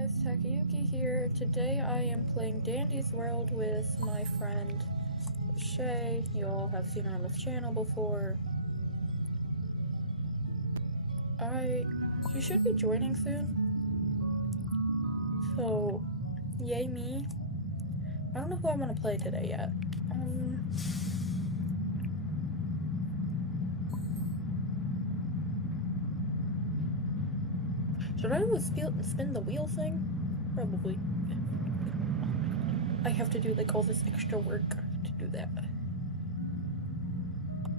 guys, Takayuki here. Today I am playing Dandy's World with my friend Shay. You all have seen her on this channel before. You should be joining soon. So, yay me. I don't know who I want to play today yet. Should I do a spin the wheel thing? Probably. I have to do like all this extra work to do that.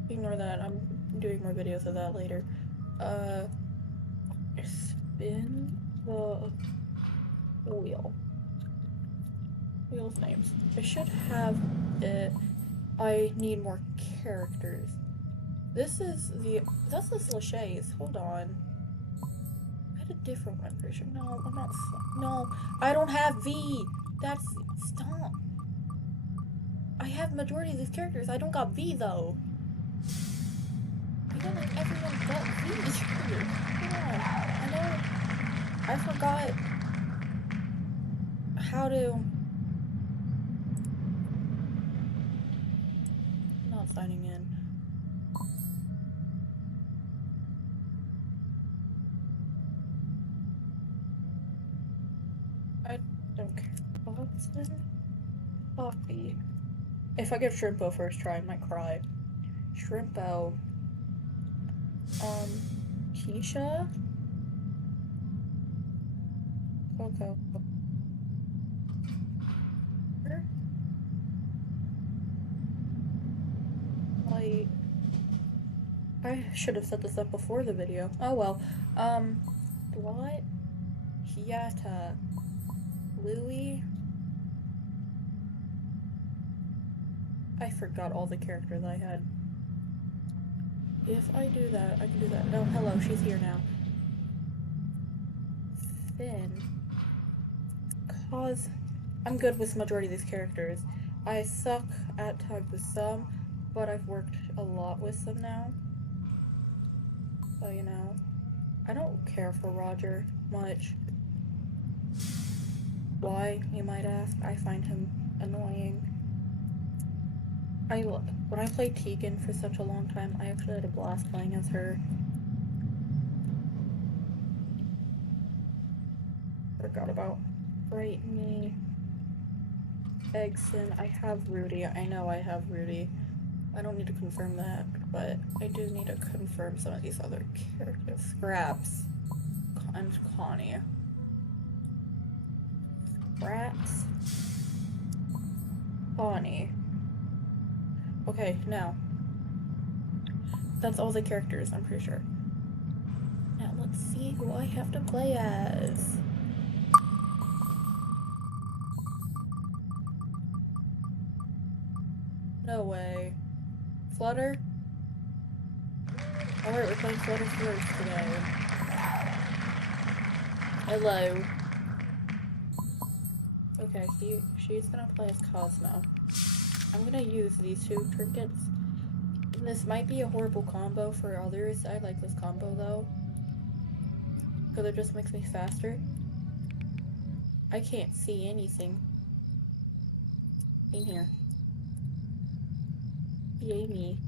Ignore that, I'm doing more videos of that later. Spin the wheel. Wheel's names. I should have it. I need more characters. That's this Lachey's. Hold on. I had a different one version. No, I'm not. No, I don't have V. That's. Stop. I have majority of these characters. I don't got V though. I feel like everyone got V. Yeah, I know. I forgot how to. Not signing in. I don't care. Boston coffee. If I give Shrimpo first try, I might cry. Shrimpo. Keisha? Coco. Like, I should have set this up before the video. Oh well. What? Hiata. Louie? I forgot all the characters I had. If I do that, I can do that. Oh, hello, she's here now. Finn. Cause I'm good with majority of these characters. I suck at tag with some, but I've worked a lot with some now. So, you know, I don't care for Roger much. Why, you might ask? I find him annoying. When I played Tegan for such a long time, I actually had a blast playing as her. Forgot about Brighton, Egson. I have Rudy. I know I have Rudy. I don't need to confirm that, but I do need to confirm some of these other characters. Scraps and Connie. Scraps. Connie. Okay, now. That's all the characters, I'm pretty sure. Now let's see who I have to play as. No way. Flutter? Alright, we're playing Flutter first today. Hello. Okay, she's gonna play as Cosmo. I'm gonna use these two trinkets. This might be a horrible combo for others. I like this combo though, because it just makes me faster. I can't see anything in here. Yay me.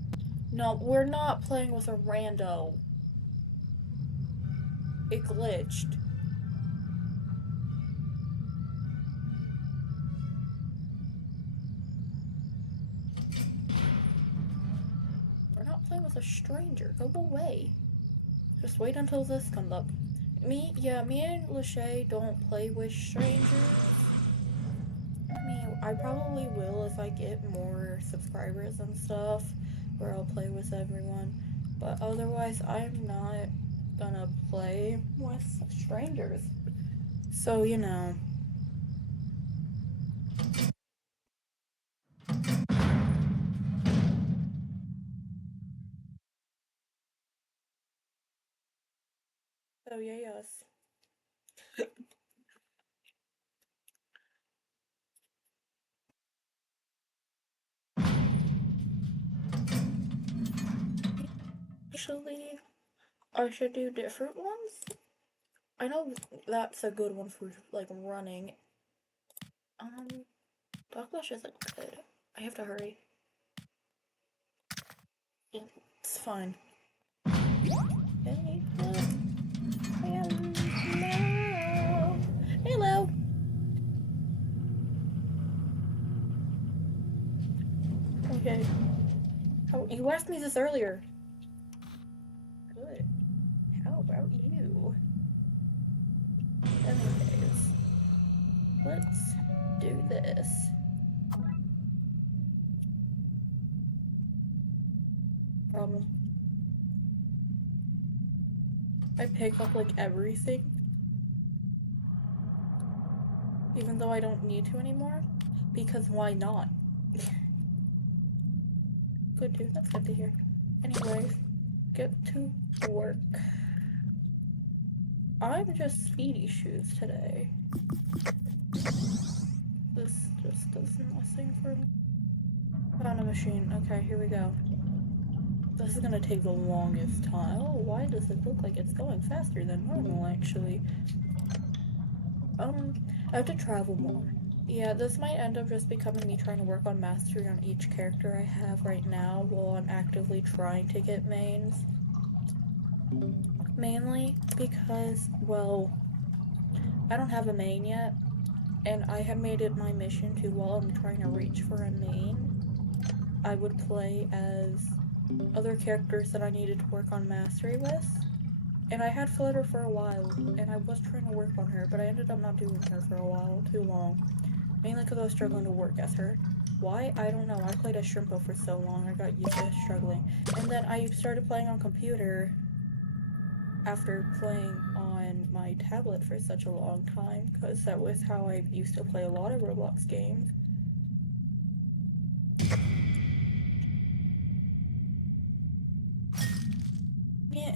No, we're not playing with a rando. It glitched. We're not playing with a stranger. Go away. Just wait until this comes up. Me and Lachey don't play with strangers. I mean, I probably will if I get more subscribers and stuff, where I'll play with everyone. But otherwise, I'm not gonna play with strangers. So, you know. So, yeah, yes. Actually, I should do different ones. I know that's a good one for like running. Doglash isn't good. I have to hurry. It's fine. Hey, hello. Hello. Okay. How, you asked me this earlier. Good. How about you? Anyways, let's do this. Problem. I pick up like everything, even though I don't need to anymore, because why not? Good too. That's good to hear. Anyways, get to work. I'm just speedy shoes today. This just does nothing for me. Found a machine. Okay, here we go. This is gonna take the longest time. Oh, why does it look like it's going faster than normal, actually? I have to travel more. Yeah, this might end up just becoming me trying to work on mastery on each character I have right now while I'm actively trying to get mains. Mainly because, well, I don't have a main yet, and I had made it my mission to, while I'm trying to reach for a main, I would play as other characters that I needed to work on mastery with. And I had Flutter for a while, and I was trying to work on her, but I ended up not doing her for a while, too long. Mainly because I was struggling to work as her. Why? I don't know. I played as Shrimpo for so long, I got used to struggling. And then I started playing on computer after playing on my tablet for such a long time, because that was how I used to play a lot of Roblox games. Yeah.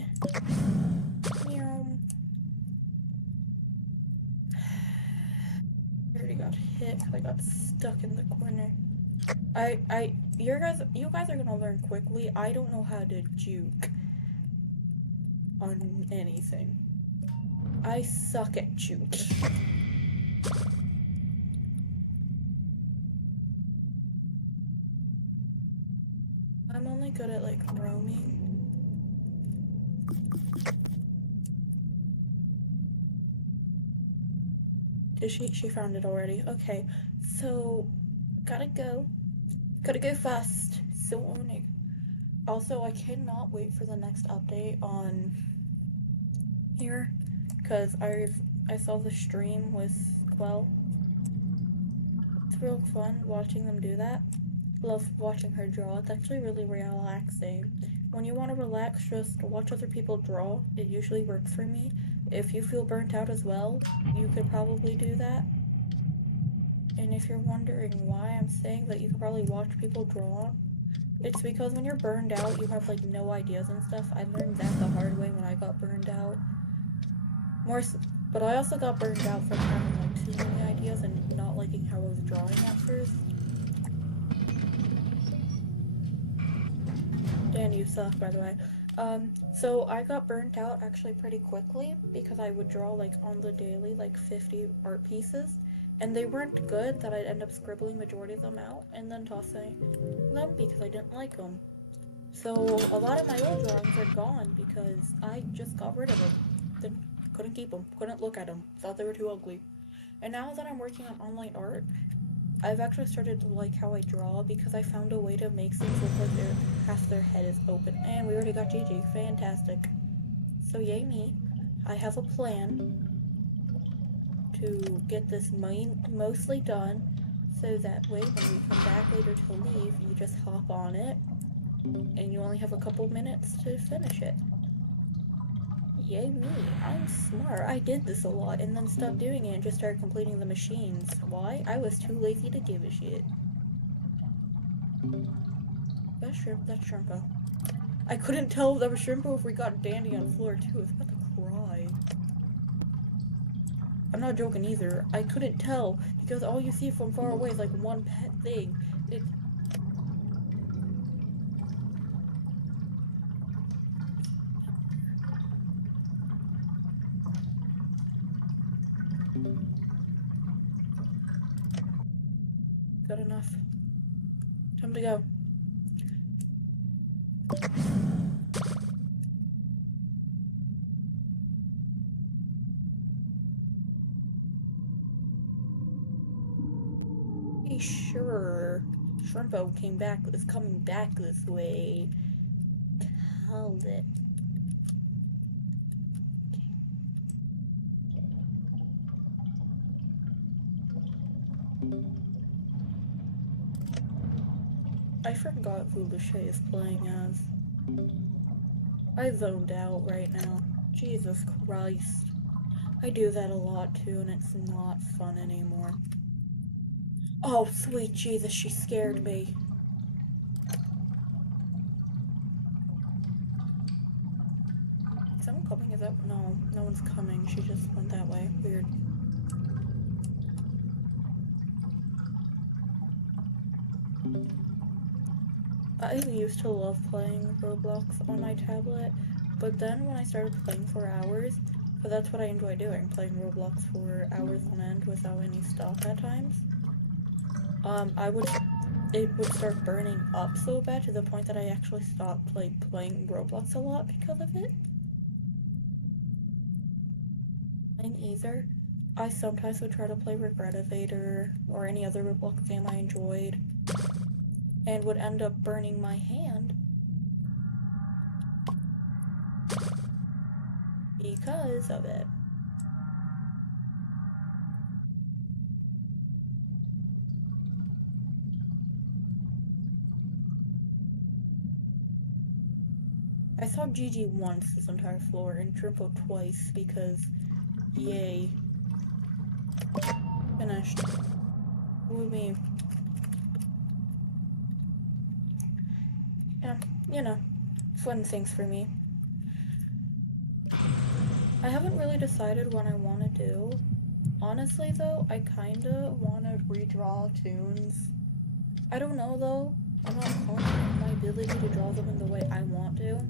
I already got hit. I got stuck in the corner. You guys are gonna learn quickly. I don't know how to juke on anything. I suck at juking. I'm only good at like roaming. She found it already. Okay, so gotta go. Gotta go fast. So owning. Also, I cannot wait for the next update on here, because I saw the stream with Quell. It's real fun watching them do that. Love watching her draw. It's actually really relaxing. When you want to relax, just watch other people draw. It usually works for me. If you feel burnt out as well, you could probably do that. And if you're wondering why I'm saying that you could probably watch people draw, it's because when you're burned out, you have like no ideas and stuff. I learned that the hard way when I got burned out. But I also got burned out from having like too many ideas and not liking how I was drawing at first. Dan, you suck, by the way. So I got burnt out actually pretty quickly because I would draw like on the daily like 50 art pieces, and they weren't good that I'd end up scribbling majority of them out and then tossing them because I didn't like them. So a lot of my old drawings are gone because I just got rid of them. Then couldn't keep them, couldn't look at them, thought they were too ugly. And now that I'm working on online art, I've actually started to like how I draw because I found a way to make things look like half their head is open. And we already got Gigi. Fantastic. So yay me. I have a plan to get this mostly done so that way when we come back later to leave, you just hop on it and you only have a couple minutes to finish it. Yay me, I'm smart. I did this a lot and then stopped doing it and just started completing the machines. Why? I was too lazy to give a shit. That's Shrimpo. I couldn't tell that was Shrimpo if we got Dandy on the floor too. I was about to cry. I'm not joking either. I couldn't tell because all you see from far away is like one pet thing. Good enough. Time to go. Hey, sure. Shrimpo is coming back this way. Held it. I forgot who Lachey is playing as. I zoned out right now. Jesus Christ. I do that a lot too, and it's not fun anymore. Oh, sweet Jesus, she scared me. Is someone coming? Is that... No, no one's coming. She just went that way. Weird. I used to love playing Roblox on my tablet, but then when I started playing for hours, but that's what I enjoy doing, playing Roblox for hours on end without any stop at times. It would start burning up so bad to the point that I actually stopped playing Roblox a lot because of it. And either I sometimes would try to play Regretivator or any other Roblox game I enjoyed, and would end up burning my hand because of it. I saw Gigi once this entire floor and Shrimpo twice because yay. Finished. Woo me. Yeah, you know, fun things for me. I haven't really decided what I want to do. Honestly though, I kinda want to redraw tunes. I don't know though. I'm not confident in my ability to draw them in the way I want to.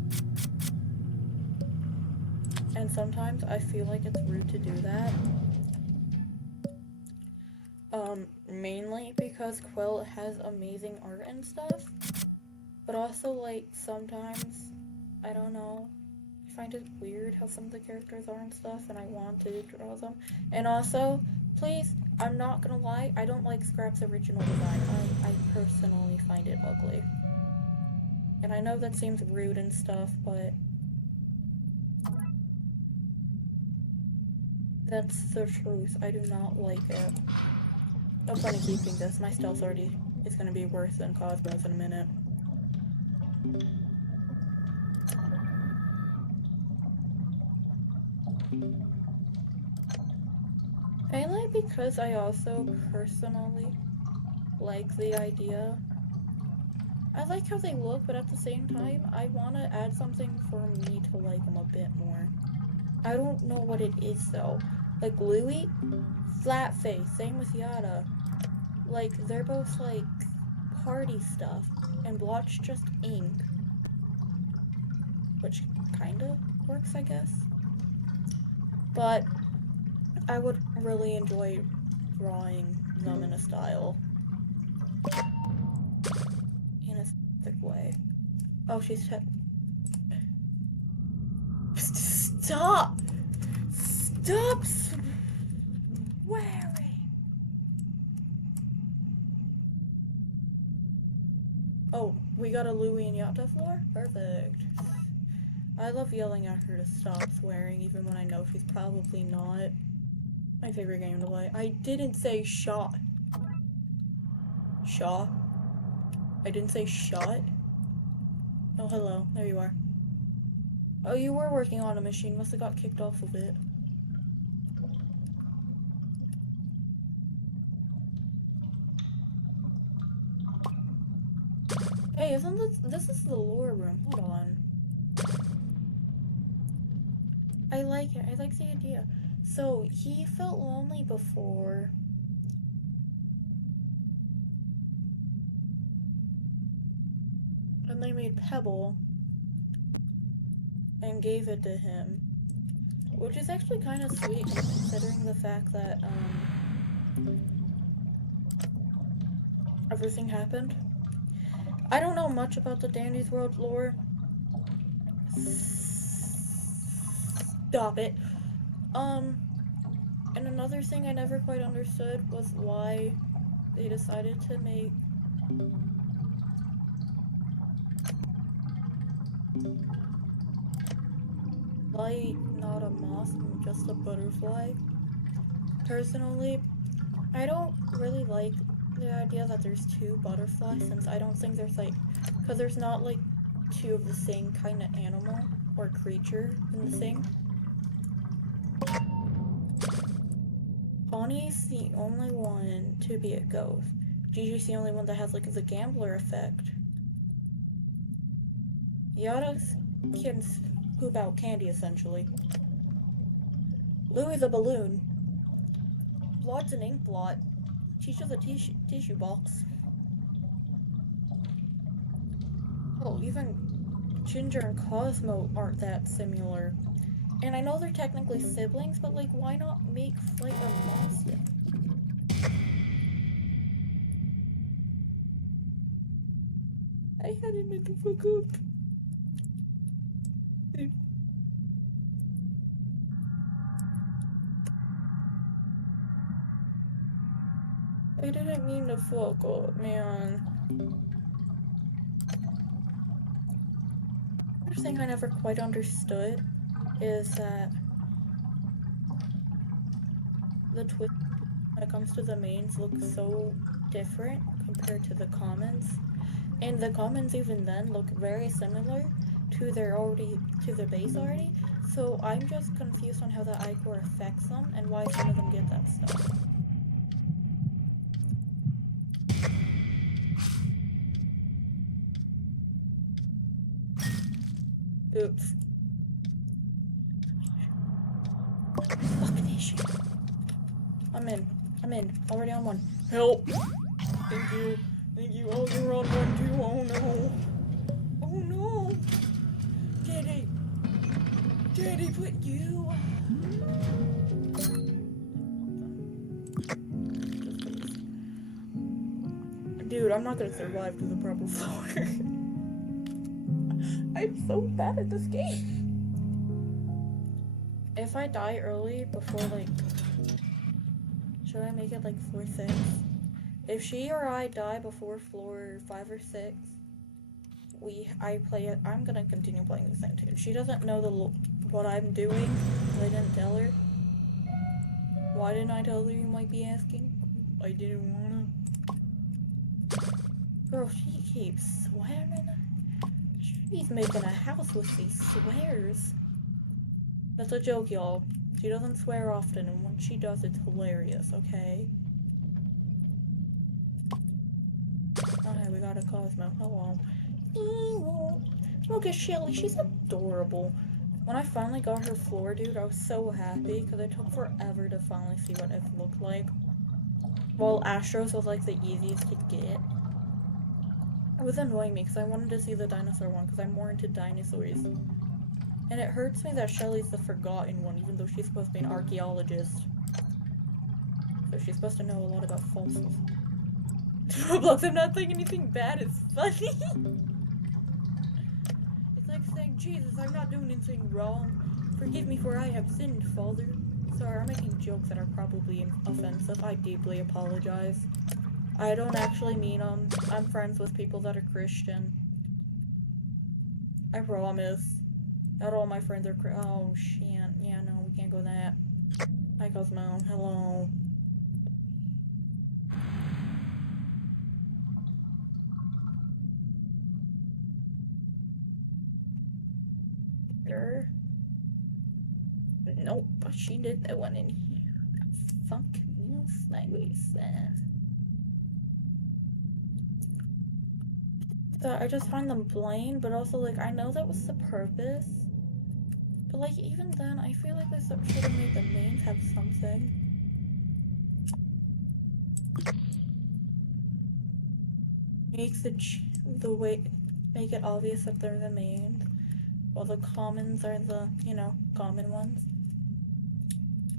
And sometimes I feel like it's rude to do that. Mainly because Quill has amazing art and stuff. But also, like, sometimes, I don't know, I find it weird how some of the characters are and stuff, and I want to draw them. And also, please, I'm not gonna lie, I don't like Scrap's original design. I personally find it ugly. And I know that seems rude and stuff, but that's the truth. I do not like it. No fun in keeping this. My stealth already is gonna be worse than Cosmo's in a minute. Mainly because I also personally like the idea. I like how they look, but at the same time, I want to add something for me to like them a bit more. I don't know what it is though. Like Louie, flat face. Same with Yada. Like they're both like party stuff, and Blotch just ink, which kind of works, I guess. But I would really enjoy drawing them in a style. In a specific way. Oh, she's Stop! Stop swearing! Oh, we got a Louie and Yatta floor? Perfect. I love yelling at her to stop swearing even when I know she's probably not. My favorite game to play. I didn't say shot. Shaw? I didn't say shot? Oh, hello. There you are. Oh, you were working on a machine. Must have got kicked off of it. Hey, isn't this is the lore room. Hold on. I like it. I like the idea. So, he felt lonely before. And they made Pebble and gave it to him. Which is actually kind of sweet considering the fact that, everything happened. I don't know much about the Dandy's World lore. Stop it. And another thing I never quite understood was why they decided to make Light not a moth and just a butterfly. Personally, I don't really like the idea that there's two butterflies, since I don't think there's like, because there's not like two of the same kind of animal or creature in the thing. Bonnie's the only one to be a ghost. Gigi's the only one that has like the gambler effect. Yada can poop out candy essentially. Louie's a balloon. Blot's an ink blot. Chisha's a tissue box. Oh, even Ginger and Cosmo aren't that similar. And I know they're technically siblings, but like, why not make Flight a monster? I had it in the fuck up. I didn't mean to fuck up, man. Another thing I never quite understood is that the twist when it comes to the mains look so different compared to the commons. And the commons even then look very similar to the base already. So I'm just confused on how the Ichor affects them and why some of them get that stuff. Oops. Fuck this shit. I'm in. Already on one. Help! Thank you. Oh, you're on one too. Oh no. Oh no. Daddy, put you. Dude, I'm not gonna survive to the purple floor. I'm so bad at this game. If I die early before like, should I make it like floor 6? If she or I die before floor 5 or 6, I play it. I'm gonna continue playing this thing too. She doesn't know what I'm doing. I didn't tell her. Why didn't I tell her, you might be asking? I didn't wanna. Girl, she keeps swearing. She's making a house with these swears. That's a joke, y'all. She doesn't swear often, and when she does, it's hilarious, okay? Okay, we got a Cosmo. Hello. Look at Shelly. She's adorable. When I finally got her floor, dude, I was so happy because it took forever to finally see what it looked like. Well, Astros was like the easiest to get. It was annoying me because I wanted to see the dinosaur one because I'm more into dinosaurs. And it hurts me that Shelly's the forgotten one, even though she's supposed to be an archaeologist. So she's supposed to know a lot about fossils. Roblox, I'm not saying anything bad, it's funny. It's like saying, Jesus, I'm not doing anything wrong. Forgive me for I have sinned, Father. Sorry, I'm making jokes that are probably offensive. I deeply apologize. I don't actually mean them. I'm friends with people that are Christian. I promise. Not all my friends are oh, shit. Yeah, no, we can't go that. Hi, Cosmo. Hello. Nope, but she did that one in here. Fuck me sideways then. So I just find them plain, but also like I know that was the purpose. But like even then, I feel like they should have made the mains have something. Makes the way make it obvious that they're the mains, while the commons are the, you know, common ones.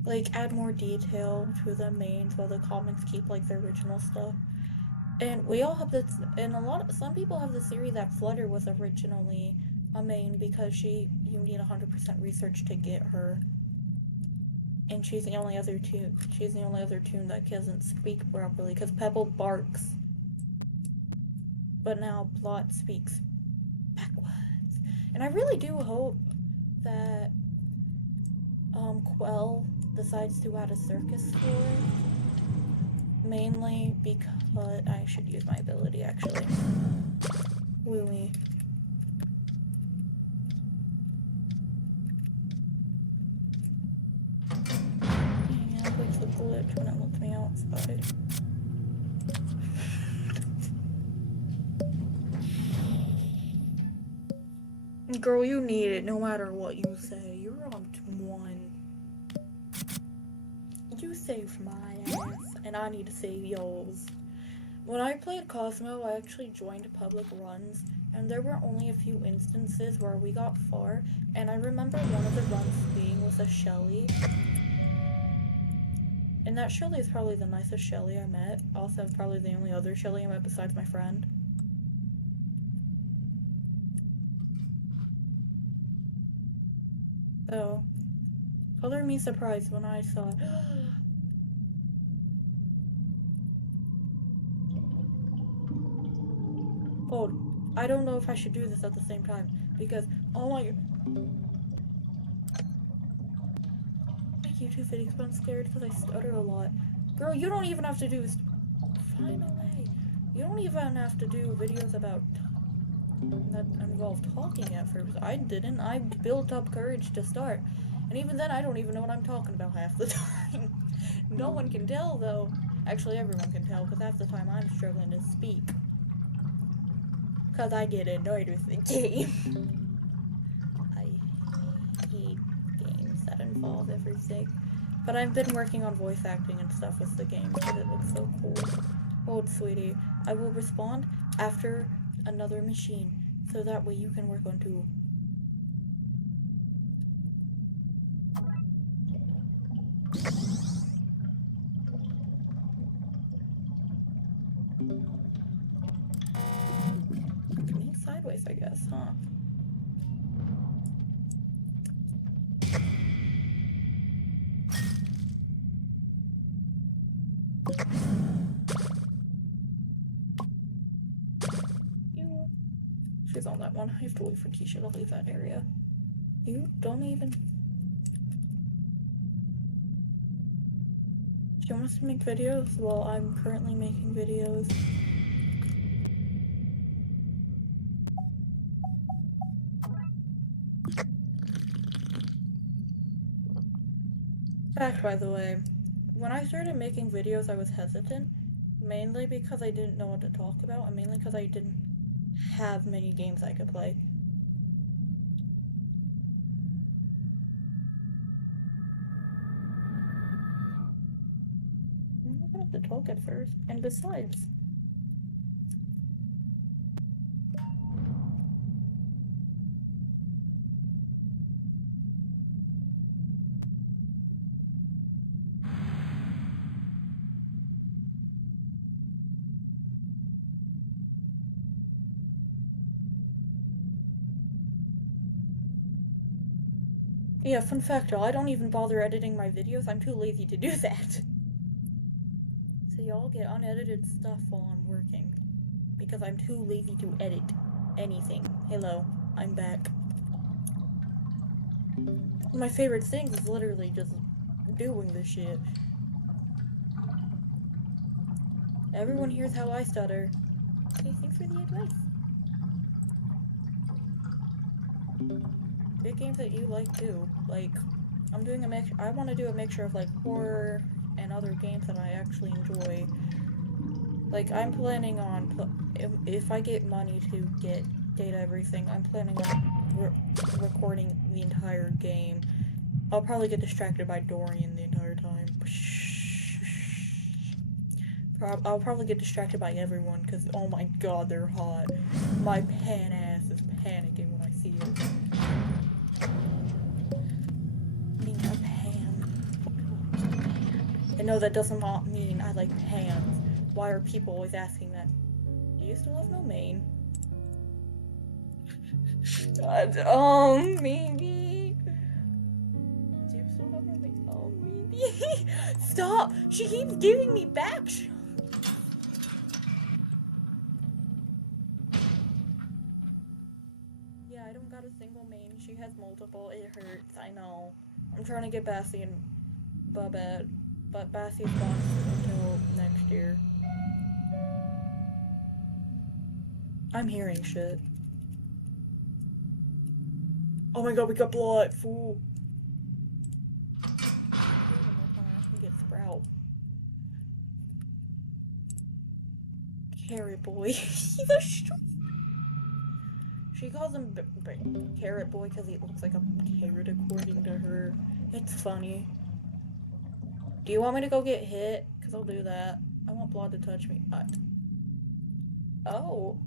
Like add more detail to the mains while the commons keep like the original stuff. And we all have this, and some people have the theory that Flutter was originally a main because you need 100% research to get her. And she's the only other tune that doesn't speak properly, because Pebble barks. But now Blot speaks backwards. And I really do hope that Quell decides to add a circus for it. Mainly because I should use my ability, actually. Wooey. Yeah, it's a glitch when it lets me outside. Girl, you need it no matter what you say. You're on 1. You saved my ass, and I need to save yours. When I played Cosmo, I actually joined public runs, and there were only a few instances where we got far, and I remember one of the runs being with a Shelly. And that Shelly is probably the nicest Shelly I met. Also, probably the only other Shelly I met besides my friend. So, color me surprised when I saw oh, I don't know if I should do this at the same time, because, oh my... My YouTube videos, but I'm scared because I stutter a lot. Girl, you don't even have to do... Finally. You don't even have to do videos about... that involve talking at first. I didn't. I built up courage to start. And even then, I don't even know what I'm talking about half the time. No one can tell, though. Actually, everyone can tell, because half the time I'm struggling to speak. Because I get annoyed with the game. I hate games that involve everything. But I've been working on voice acting and stuff with the game because it looks so cool. Hold, sweetie. I will respond after another machine, so that way you can work on 2. Sideways, I guess, huh? She's on that one. I have to wait for Tisha to leave that area. You don't even... Do you want us to make videos? Well, I'm currently making videos. Fact, by the way, when I started making videos, I was hesitant. Mainly because I didn't know what to talk about, and mainly because I didn't have many games I could play. I'm not gonna have to talk at first. And besides... Yeah, fun fact, y'all, I don't even bother editing my videos. I'm too lazy to do that. So y'all get unedited stuff while I'm working. Because I'm too lazy to edit anything. Hello, I'm back. My favorite thing is literally just doing this shit. Everyone hears how I stutter. Hey, thanks for the advice. Big games that you like too. Like, I'm doing a mix. I want to do a mixture of like horror and other games that I actually enjoy. Like, I'm planning on if I get money to get data everything, I'm planning on recording the entire game. I'll probably get distracted by Dorian the entire time. I'll probably get distracted by everyone because, oh my god, they're hot. My pan ass is panicking when I see it. Being a pan. And no, that does not mean I like pans. Why are people always asking that? Do you still have no main? Maybe. Do you still have no main? Oh, maybe. Stop! She keeps giving me back. Yeah, I don't got a single main. She has multiple. It hurts. I know. I'm trying to get Bassie and Babette, but Bassie's gone until next year. I'm hearing shit. Oh my god, we got blood, fool. I can get Sprout. Carrot boy. He's a She calls him Carrot boy because he looks like a carrot according to her. It's funny. Do you want me to go get hit? Because I'll do that. I want Blood to touch me. Oh.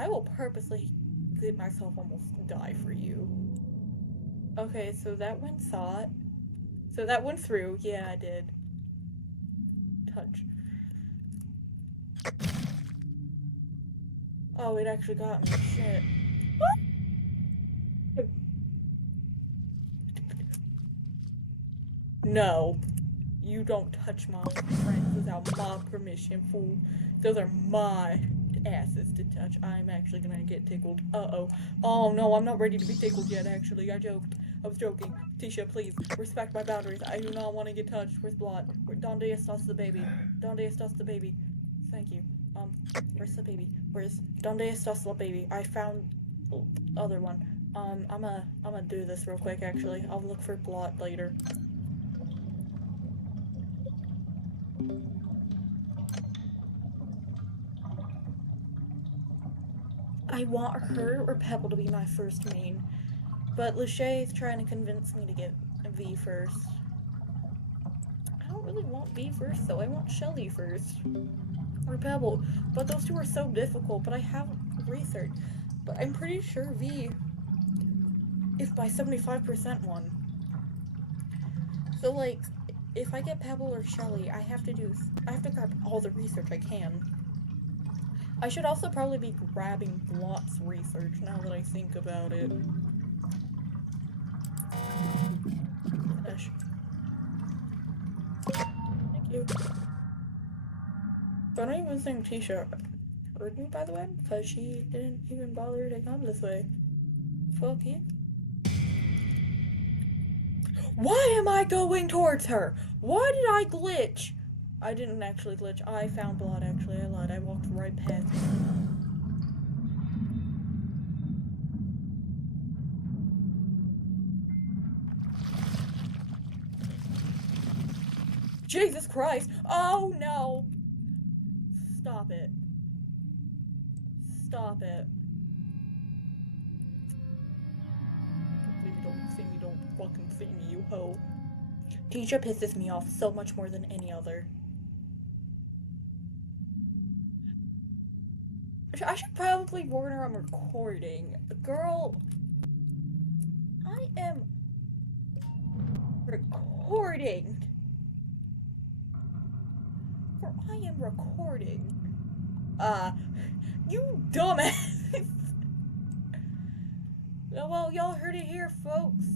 I will purposely let myself almost die for you. Okay, so that one saw it. So that went through. Yeah, I did. Touch. Oh, it actually got me. Shit. What? No. You don't touch my friends without my permission, fool. Those are my asses to touch. I'm actually gonna get tickled. Uh-oh. Oh, no, I'm not ready to be tickled yet, actually. I joked. I was joking. Tisha, please, respect my boundaries. I do not want to get touched. Where's Blot? Donde estás the baby? Donde estás the baby? Thank you. Where's the baby? Where's... Donde estás the baby? I found the other one. I'm gonna do this real quick, actually. I'll look for Blot later. I want her or Pebble to be my first main, but Lachey is trying to convince me to get V first. I don't really want V first though, I want Shelly first. Or Pebble, but those two are so difficult, but I haven't researched. But I'm pretty sure V is by 75% one. So like, if I get Pebble or Shelly, I have to grab all the research I can. I should also probably be grabbing Blot's research now that I think about it. Finish. Thank you. But I don't even think Tisha heard me, by the way, because she didn't even bother to come this way. Fuck you. Why am I going towards her? Why did I glitch? I didn't actually glitch. I found Blot, actually. I lied. I walked right past it. Jesus Christ! Oh, no! Stop it. Stop it. Don't fucking see me, you hoe. Tisha pisses me off so much more than any other. I should probably warn her I'm recording. Girl, I am recording. Girl, I am recording. You dumbass. Well, y'all heard it here, folks.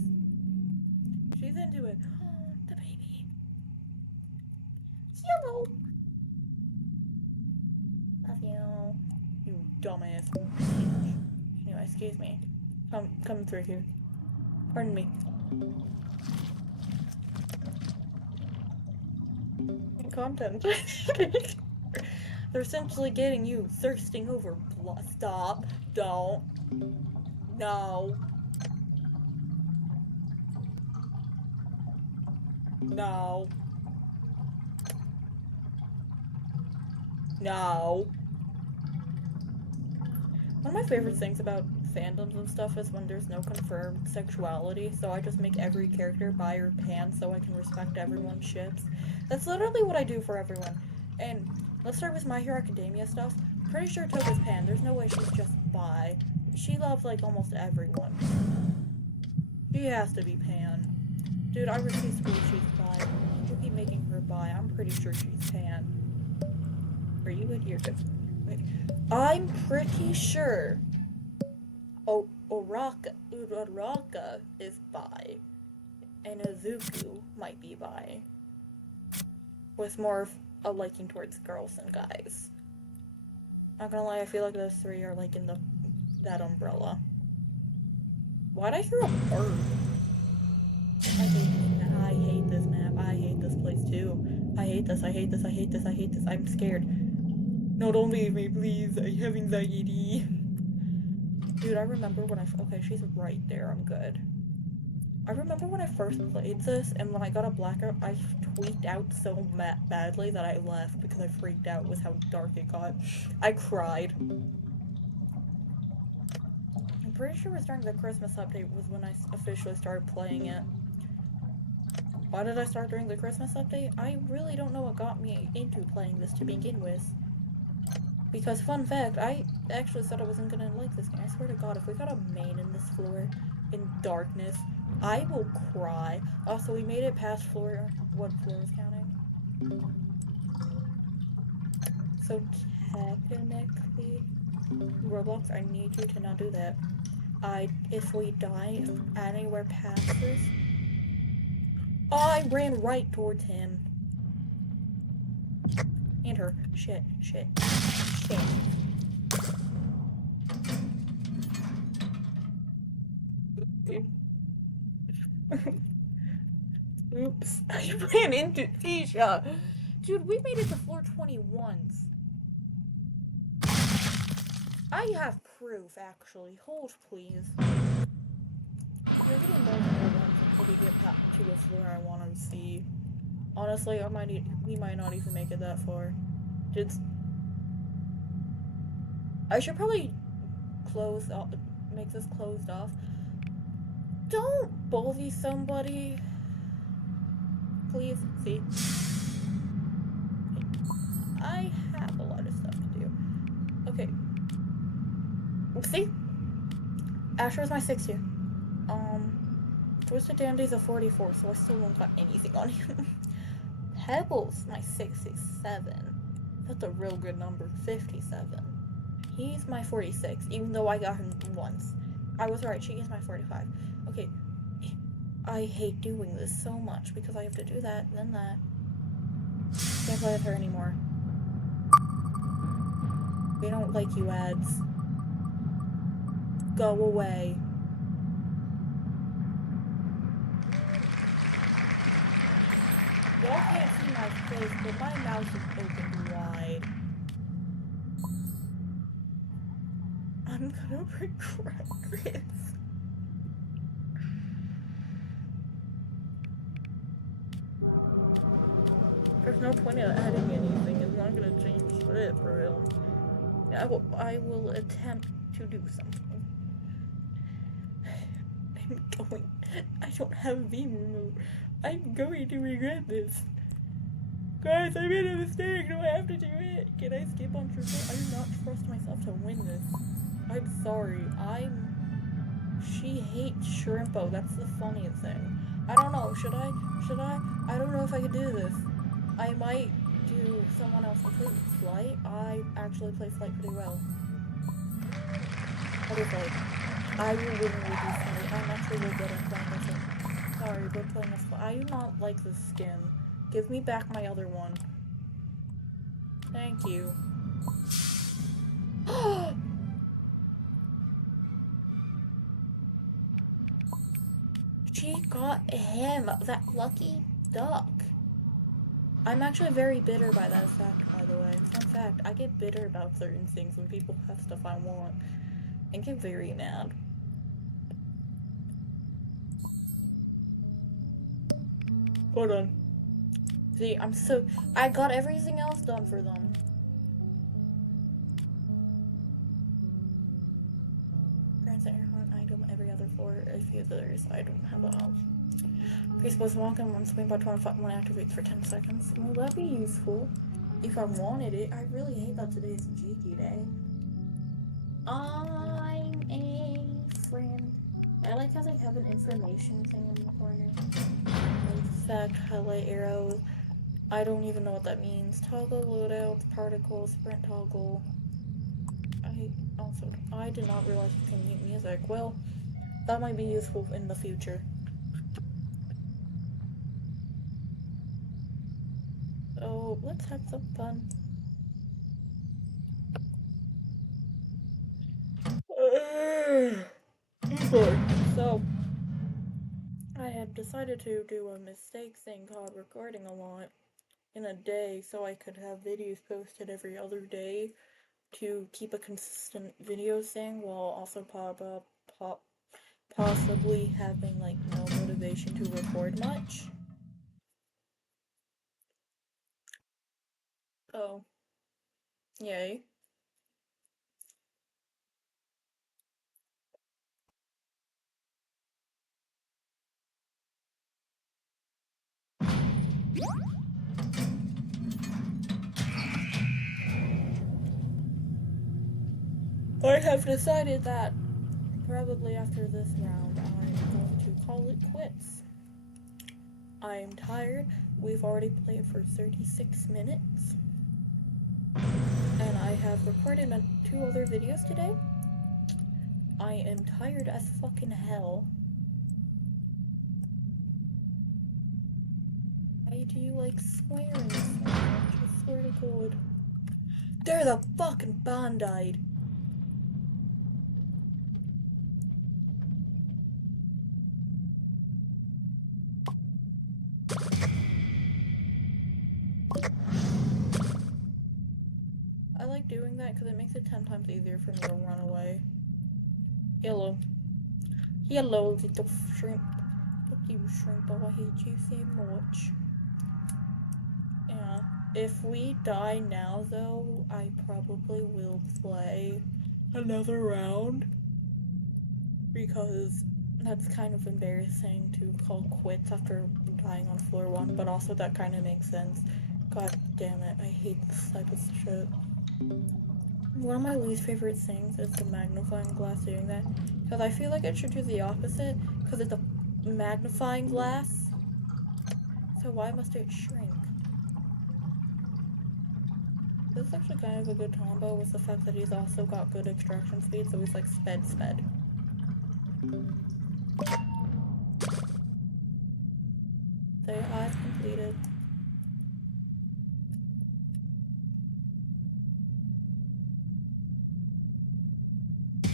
She's into it. Oh, the baby. It's yellow. Love you. You dumbass. Anyway, excuse me. Come through here. Pardon me. Content. They're essentially getting you thirsting over blood. Stop. Don't. No. No. No. One of my favorite things about fandoms and stuff is when there's no confirmed sexuality, so I just make every character bi or pan so I can respect everyone's ships. That's literally what I do for everyone. And let's start with My Hero Academia stuff. Pretty sure Toga's pan. There's no way she's just bi. She loves, like, almost everyone. She has to be pan. Dude, I refuse to believe she's bi. You keep making her bi. I'm pretty sure she's tan. Are you good? You're good. Wait. I'm pretty sure Uraraka is bi. And Izuku might be bi. With more of a liking towards girls than guys. Not gonna lie, I feel like those three are like in that umbrella. Why'd I hear a bird? I hate this map. I hate this place too. I hate this. I'm scared. No, don't leave me, please. I have anxiety. Dude, I remember when okay, she's right there. I'm good. I remember when I first played this, and when I got a blackout, I tweaked out so badly that I left because I freaked out with how dark it got. I cried. I'm pretty sure it was during the Christmas update was when I officially started playing it. Why did I start during the Christmas update? I really don't know what got me into playing this to begin with. Because, fun fact, I actually said I wasn't gonna like this game. I swear to God, if we got a main in this floor, in darkness, I will cry. Also, we made it past floor. What floor is counting? So, technically, Roblox, I need you to not do that. If we die anywhere past this... Oh, I ran right towards him. And her. Shit. Oops. I ran into Tisha. Dude, we made it to floor 21s. I have proof, actually. Hold, please. You're getting multiple ones until we get to a floor I want to see. Honestly, we might not even make it that far. I should probably make this closed off. Don't bully somebody. Please, see? I have a lot of stuff to do. Okay. See? Asher's my 60. Twisted Dandy's a 44, so I still don't got anything on him. Pebbles, my 67. That's a real good number, 57. He's my 46, even though I got him once. I was right, she is my 45. Okay, I hate doing this so much because I have to do that, then that. Can't play with her anymore. We don't like you, ads. Go away. Y'all can't see my face, but my mouth is open wide. I'm gonna regret this. There's no point in adding anything. It's not gonna change it for real. I will attempt to do something. I don't have V remote. I'm going to regret this. Guys, I made a mistake. Do I have to do it? Can I skip on triple? I do not trust myself to win this. I'm sorry. She hates Shrimpo. That's the funniest thing. I don't know. Should I? I don't know if I could do this. I might do someone else completely. Flight? I actually play Flight pretty well. I'll do Flight. I will willingly do Flight. I'm actually really good at playing this one. Sorry, we're playing this Flight. I do not like this skin. Give me back my other one. Thank you. She got him, that lucky duck. I'm actually very bitter by that fact, by the way. Fun fact, I get bitter about certain things when people have stuff I want. And get very mad. Hold on. See, I got everything else done for them. Grants an airhorn item every other floor. A few others I don't have a house. You're supposed to walk in one swing by 25 when activates for 10 seconds. Well, that'd be useful. If I wanted it. I really hate that today's GT day. I'm a friend. I like how they have an information thing in the corner. Like fact, highlight arrows. I don't even know what that means. Toggle loadouts, particles, sprint toggle. I did not realize you can mute music. Well, that might be useful in the future. So let's have some fun. So I had decided to do a mistake thing called recording a lot in a day so I could have videos posted every other day to keep a consistent video thing while also possibly having like no motivation to record much. Oh, yay. I have decided that probably after this round I'm going to call it quits. I am tired. We've already played for 36 minutes. And I have recorded 2 other videos today. I am tired as fucking hell. Why do you like swearing so much? I swear to God. There, the fucking band died. I like doing that because it makes it 10 times easier for me to run away. Hello. Hello, little shrimp. Fuck you, shrimp. Oh, I hate you so much. Yeah. If we die now, though, I probably will play another round. Because that's kind of embarrassing to call quits after dying on floor 1, but also that kind of makes sense. God damn it, I hate this type of shit. One of my least favorite things is the magnifying glass doing that, because I feel like it should do the opposite, because it's a magnifying glass, so why must it shrink? This is actually kind of a good combo with the fact that he's also got good extraction speed, so he's like sped. Say I've completed.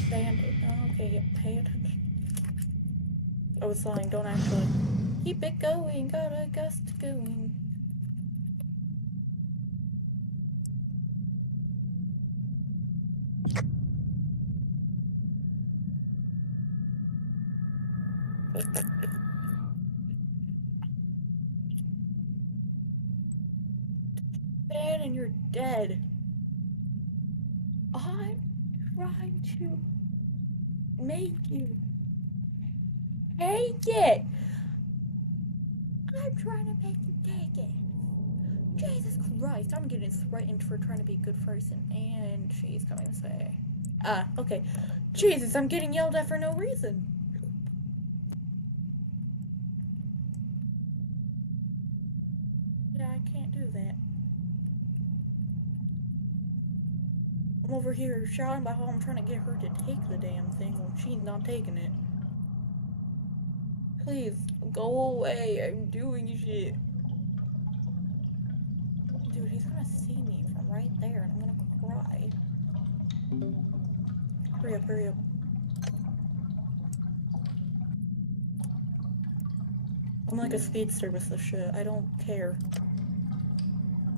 Band-aid. Oh, okay, yeah, pay attention. I was lying, don't actually. Keep it going, got a gust going. Man, and you're dead. I'm trying to make you take it. I'm trying to make you take it. Jesus Christ, I'm getting threatened for trying to be a good person, and she's coming to say. Okay. Jesus, I'm getting yelled at for no reason. Yeah, I can't do that. I'm over here shouting about how I'm trying to get her to take the damn thing when she's not taking it. Please, go away. I'm doing shit. Dude, he's gonna see me from right there and I'm gonna cry. Hurry up, hurry up. I'm like a speedster with this shit. I don't care.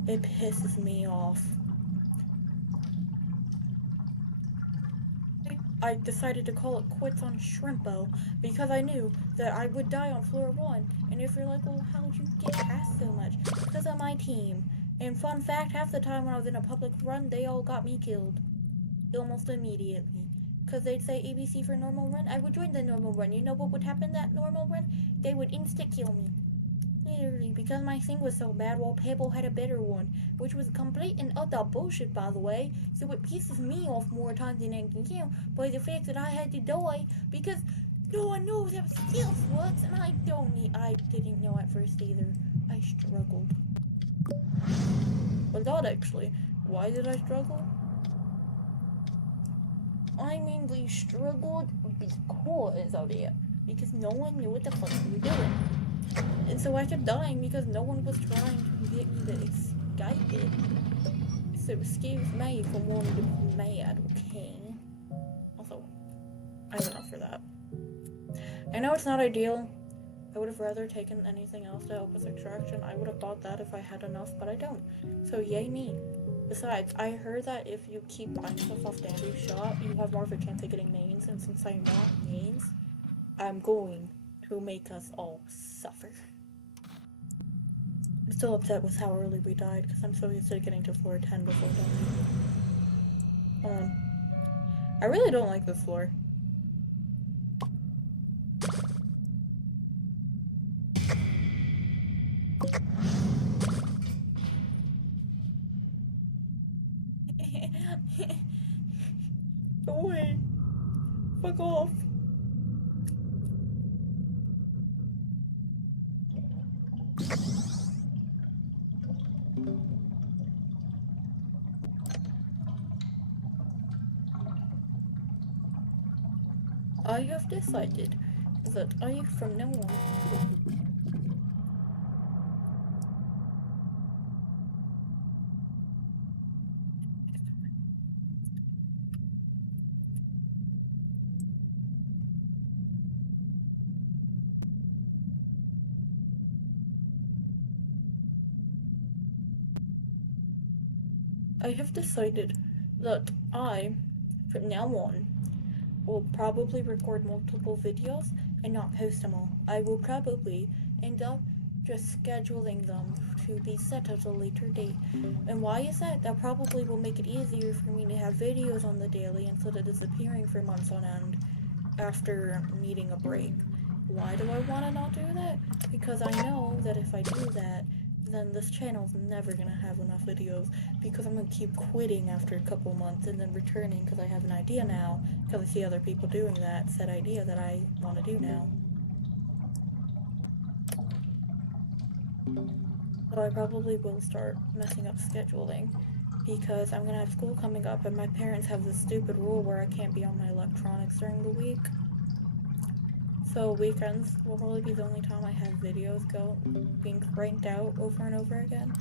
It pisses me off. I decided to call it quits on Shrimpo because I knew that I would die on floor 1. And if you're like, well, how did you get past so much? Because of my team. And fun fact, half the time when I was in a public run, they all got me killed. Almost immediately. Because they'd say ABC for normal run, I would join the normal run. You know what would happen that normal run? They would insta-kill me. Literally, because my thing was so bad while Pebble had a better one, which was complete and utter bullshit, by the way, so it pisses me off more times than anything else by the fact that I had to die because no one knows how stealth works, and I didn't know at first either. I struggled. Well, not actually. Why did I struggle? I mainly struggled because of it. Because no one knew what the fuck we were doing. And so I kept dying because no one was trying to get me to escape it. So excuse me for wanting to be mad, okay? Also, I have enough for that. I know it's not ideal. I would have rather taken anything else to help with extraction. I would have bought that if I had enough, but I don't. So yay me. Besides, I heard that if you keep buying stuff off Dandy's shop, you have more of a chance of getting mains, and since I want mains, I'm going to make us all suffer. I'm still upset with how early we died, because I'm so used to getting to floor 10 before dying. I really don't like this floor. Go away. Fuck off. I have decided that I, from now on, from now on, will probably record multiple videos and not post them all. I will probably end up just scheduling them to be set at a later date. And why is that? That probably will make it easier for me to have videos on the daily instead of disappearing for months on end after needing a break. Why do I want to not do that? Because I know that if I do that, then this channel's never gonna have enough videos because I'm gonna keep quitting after a couple months and then returning because I have an idea now because I see other people doing that said idea that I want to do now. So I probably will start messing up scheduling because I'm gonna have school coming up and my parents have this stupid rule where I can't be on my electronics during the week. So weekends will probably be the only time I have videos being cranked out over and over again.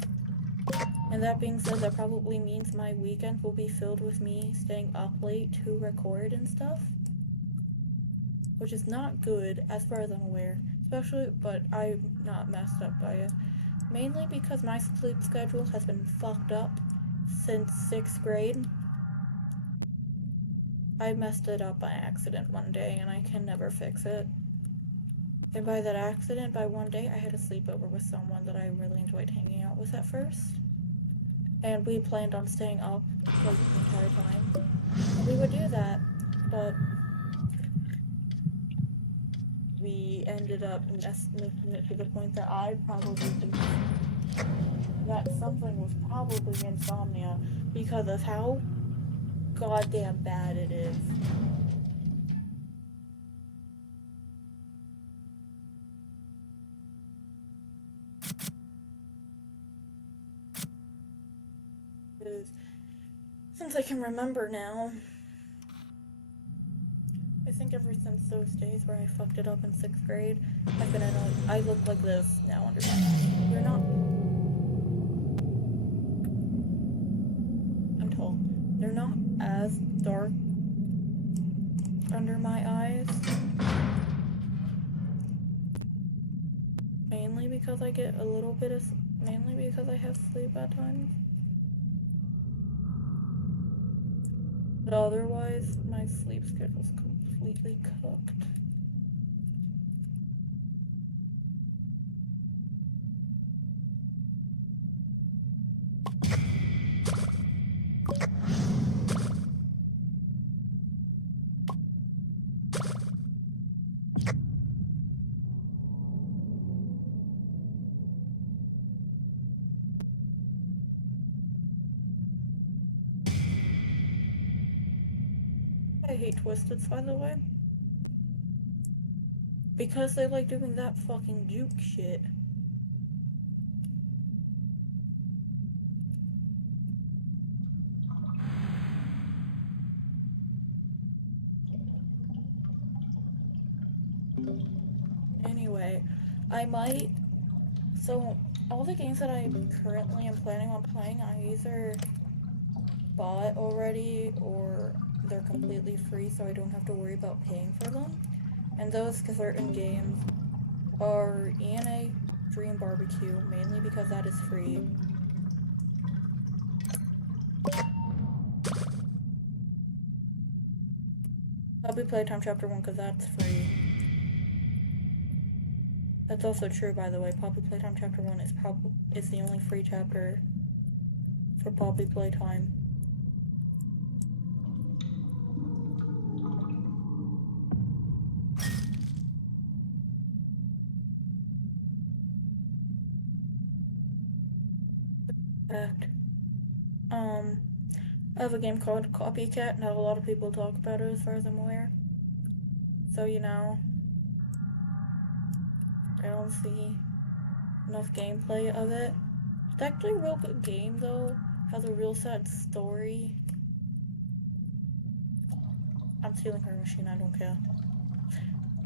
And that being said, that probably means my weekends will be filled with me staying up late to record and stuff. Which is not good as far as I'm aware. But I'm not messed up by it. Mainly because my sleep schedule has been fucked up since 6th grade. I messed it up by accident one day and I can never fix it. And by that accident, by one day, I had a sleepover with someone that I really enjoyed hanging out with at first. And we planned on staying up for the entire time. And we would do that, but we ended up making it to the point that I probably think that something was probably insomnia because of how goddamn bad it is. Since I can remember now, I think ever since those days where I fucked it up in 6th grade, I've been I look like this now under my eyes. They're not. I'm tall. They're not as dark under my eyes. Mainly because I get a little bit of. Mainly because I have sleep at times. But otherwise, my sleep schedule's completely cooked. I hate Twisteds, by the way. Because they like doing that fucking juke shit. Anyway, I might. So, all the games that I currently am planning on playing, I either bought already or they're completely free, so I don't have to worry about paying for them. And those certain games are ENA Dream Barbecue, mainly because that is free. Poppy Playtime Chapter 1 because that's free. That's also true, by the way. Poppy Playtime Chapter 1 is the only free chapter for Poppy Playtime. Fact. I have a game called Copycat, not a lot of people talk about it as far as I'm aware. So, you know, I don't see enough gameplay of it. It's actually a real good game, though. Has a real sad story. I'm stealing her machine, I don't care.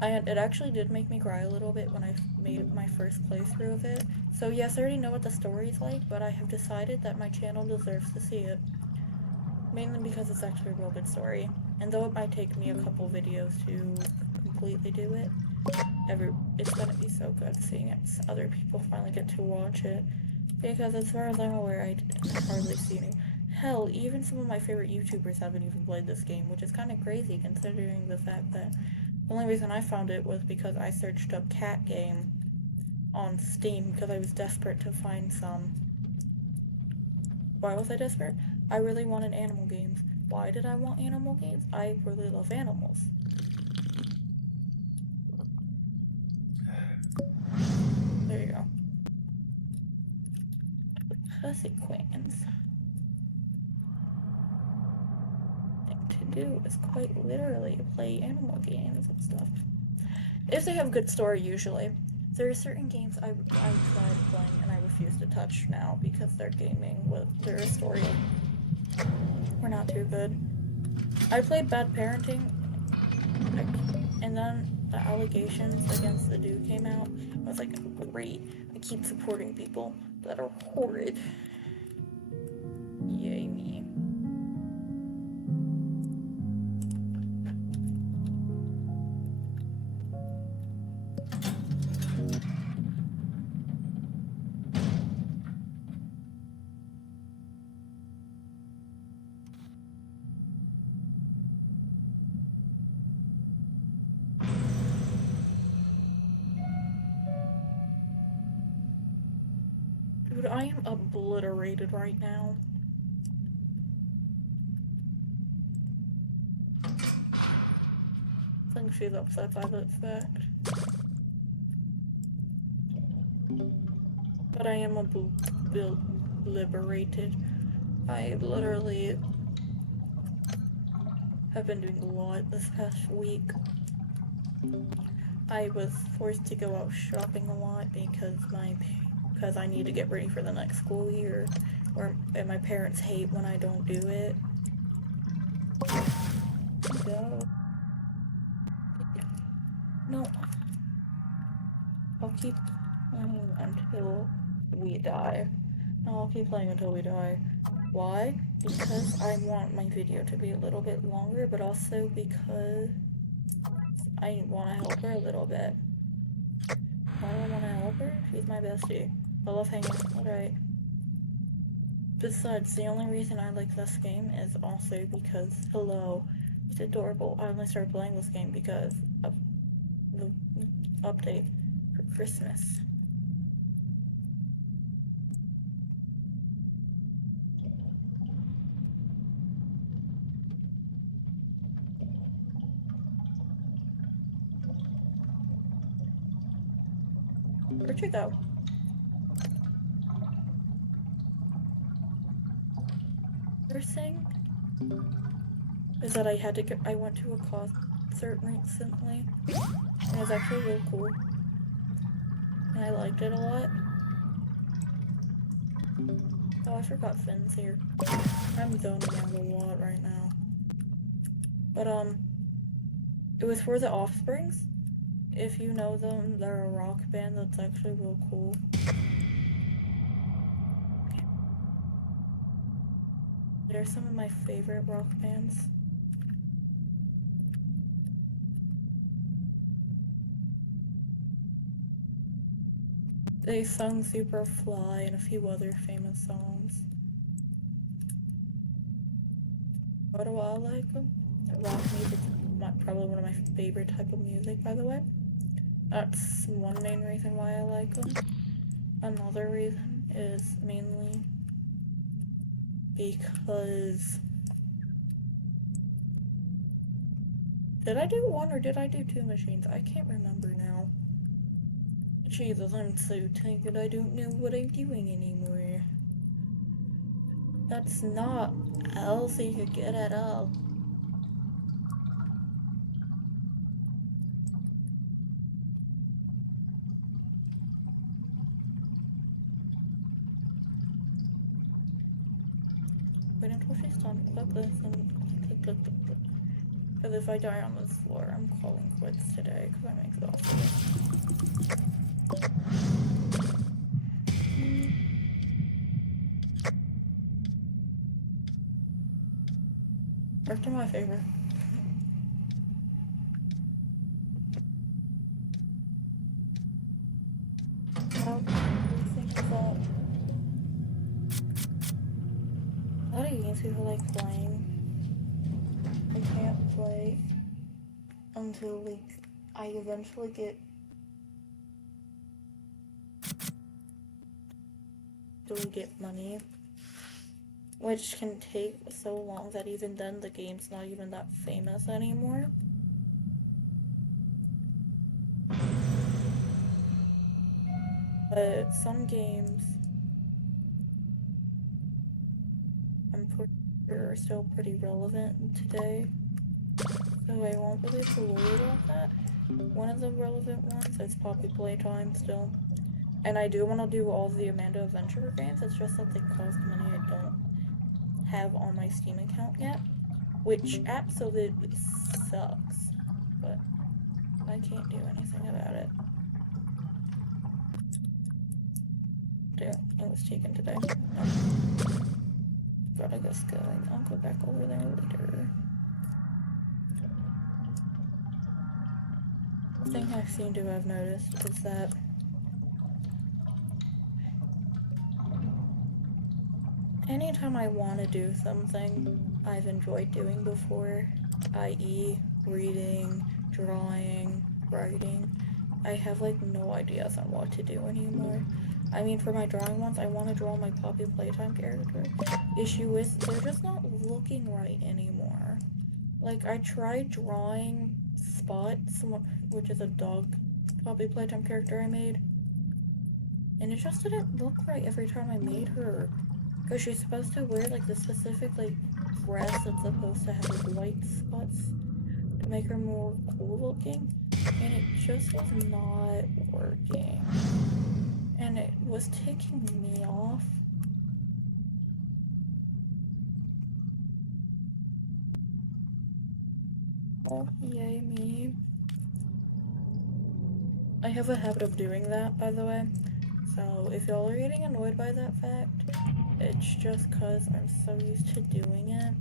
It actually did make me cry a little bit when I made my first playthrough of it. So yes, I already know what the story's like, but I have decided that my channel deserves to see it. Mainly because it's actually a real good story. And though it might take me a couple videos to completely do it, it's gonna be so good seeing it. Other people finally get to watch it. Because as far as I'm aware, I hardly see any. Hell, even some of my favorite YouTubers haven't even played this game, which is kind of crazy considering the fact that the only reason I found it was because I searched up cat game on Steam because I was desperate to find some. Why was I desperate? I really wanted animal games. Why did I want animal games? I really love animals. There you go. Consequence. Thing to do is quite literally play animal games and stuff. If they have good story, usually. There are certain games I tried playing and I refuse to touch now because they're gaming with their story. We're not too good. I played Bad Parenting, and then the allegations against the dude came out. I was like, great, I keep supporting people that are horrid. Yay me. Dude, I am obliterated right now. I think she's upset by that fact. But I am liberated. I literally have been doing a lot this past week. I was forced to go out shopping a lot because I need to get ready for the next school year, and my parents hate when I don't do it. Go. No. I'll keep playing until we die. No, I'll keep playing until we die. Why? Because I want my video to be a little bit longer, but also because I want to help her a little bit. Why do I want to help her? She's my bestie. I love hanging. Alright. Besides, the only reason I like this game is also because, hello, it's adorable. I only started playing this game because of the update for Christmas. Where'd you go? First thing is that I went to a concert recently, and it was actually real cool, and I liked it a lot. Oh, I forgot Finn's here. I'm zoning out a lot right now. But, it was for the Offsprings. if you know them, they're a rock band that's actually real cool. They're some of my favorite rock bands. They sung Superfly and a few other famous songs. Why do I like them? Rock music's probably one of my favorite type of music, by the way. That's one main reason why I like them. Another reason is mainly because... Did I do one or did I do two machines? I can't remember now. Jesus, I'm so tired, I don't know what I'm doing anymore. That's not healthy to get at all. Wait until she's done. Click this and click. Because if I die on this floor, I'm calling quits today because I'm exhausted. Back to my favor. Well, the thing is that a lot of games people like playing, I can't play until like I eventually get money, which can take so long that even then the game's not even that famous anymore. But some games I'm pretty sure are still pretty relevant today, so I won't really have to worry about that. One of the relevant ones is Poppy Playtime still. And I do want to do all the Amanda Adventure games, it's just that they cost money I don't have on my Steam account yet, which absolutely sucks, but I can't do anything about it. Dude, it was taken today. No. Gotta get going. I'll go back over there later. The thing I seem to have noticed is that anytime I want to do something I've enjoyed doing before, i.e. reading, drawing, writing, I have like no ideas on what to do anymore. I mean, for my drawing ones, I want to draw my Poppy Playtime character. Issue is, they're just not looking right anymore. Like, I tried drawing Spot, which is a dog Poppy Playtime character I made, and it just didn't look right every time I made her. Because she's supposed to wear, like, the specific, like, dress that's supposed to have, like, white spots to make her more cool looking, and it just was not working. And it was taking me off. Oh, yay me. I have a habit of doing that, by the way. So if y'all are getting annoyed by that fact, it's just because I'm so used to doing it.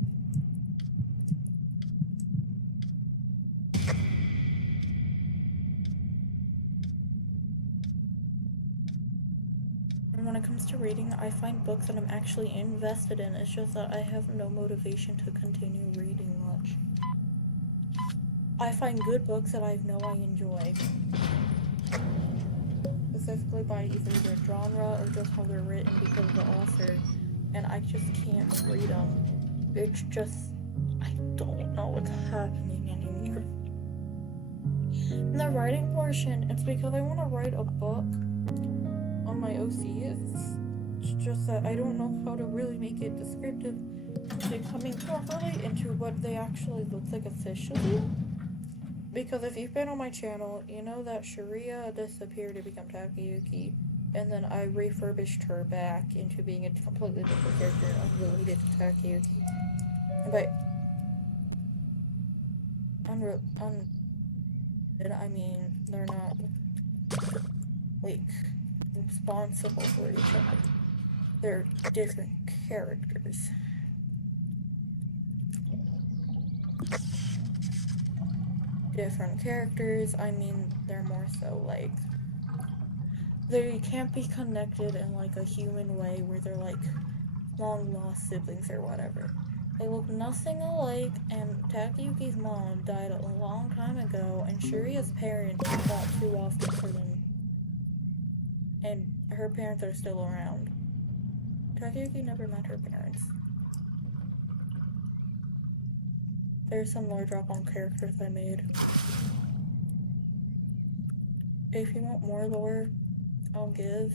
And when it comes to reading, I find books that I'm actually invested in. It's just that I have no motivation to continue reading much. I find good books that I know I enjoy, specifically by either their genre or just how they're written because of the author, and I just can't read them. It's just, I don't know what's happening anymore. In the writing portion, it's because I want to write a book on my OCs. It's just that I don't know how to really make it descriptive to coming properly into what they actually look like officially. Because if you've been on my channel, you know that Sharia disappeared to become Takayuki, and then I refurbished her back into being a completely different character unrelated to Takayuki. But I mean, they're not, like, responsible for each other. They're different characters. Different characters, I mean, they're more so, like, they can't be connected in, like, a human way where they're, like, long-lost siblings or whatever. They look nothing alike, and Takayuki's mom died a long time ago, and Shuria's parents fought too often for them. And her parents are still around. Takayuki never met her parents. There's some lore drop on characters I made. If you want more lore, I'll give.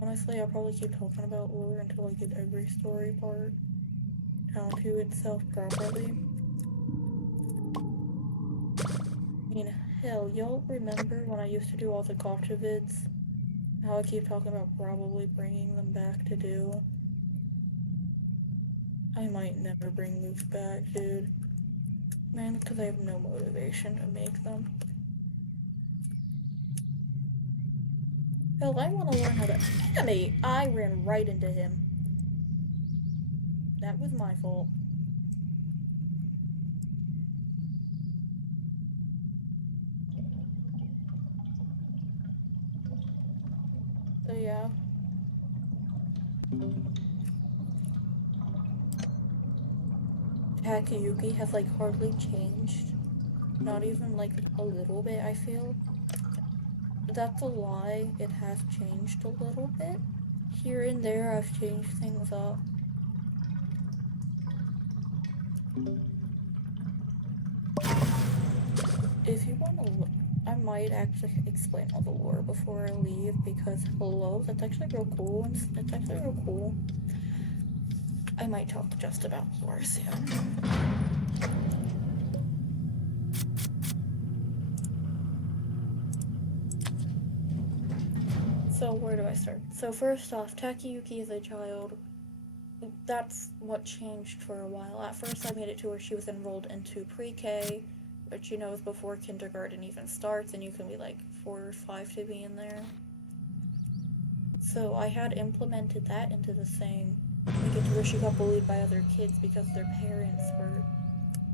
Honestly, I'll probably keep talking about lore until I get every story part down to itself properly. I mean, hell, y'all remember when I used to do all the gotcha vids? How I keep talking about probably bringing them back to do? I might never bring those back, dude. Man, because I have no motivation to make them. Hell, I want to learn how to animate. I ran right into him. That was my fault. So yeah. Takayuki has like hardly changed. Not even like a little bit, I feel. That's a lie. It has changed a little bit. Here and there, I've changed things up. If you want to look, I might actually explain all the lore before I leave because hello, that's actually real cool. It's actually real cool. I might talk just about lore soon. So where do I start? So first off, Takayuki is a child. That's what changed for a while. At first, I made it to where she was enrolled into pre-K, which you know is before kindergarten even starts, and you can be like 4 or 5 to be in there. So I had implemented that into the thing. We get to where she got bullied by other kids because their parents were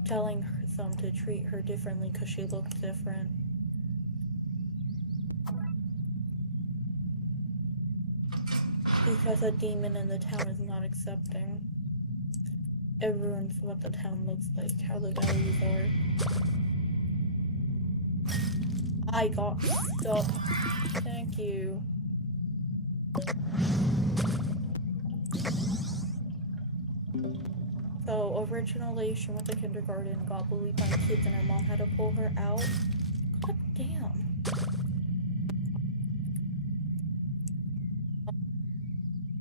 telling them to treat her differently because she looked different. Because a demon in the town is not accepting. It ruins what the town looks like, how the values are. I got stuck. Thank you. So originally she went to kindergarten, got bullied by kids, and her mom had to pull her out. God damn.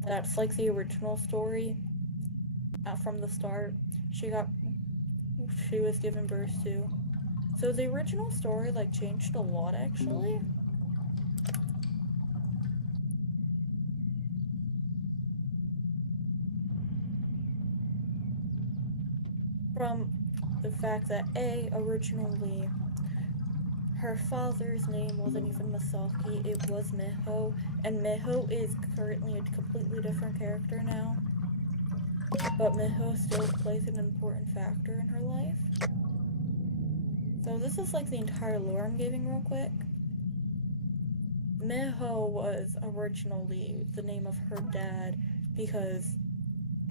That's like the original story. From the start, she was given birth to. So the original story like changed a lot actually. From the fact that originally her father's name wasn't even Masaki, it was Miho, and Miho is currently a completely different character now. But Miho still plays an important factor in her life. So this is like the entire lore I'm giving real quick. Miho was originally the name of her dad because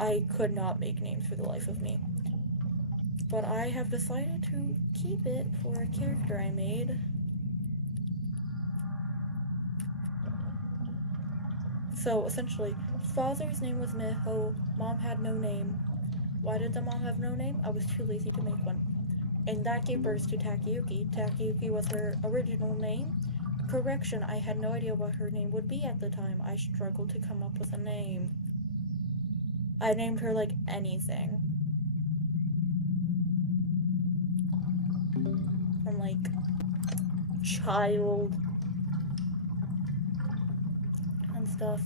I could not make names for the life of me. But I have decided to keep it for a character I made. So essentially, father's name was Miho, mom had no name. Why did the mom have no name? I was too lazy to make one. And that gave birth to Takayuki. Takayuki was her original name. Correction, I had no idea what her name would be at the time. I struggled to come up with a name. I named her like anything. From like child and stuff.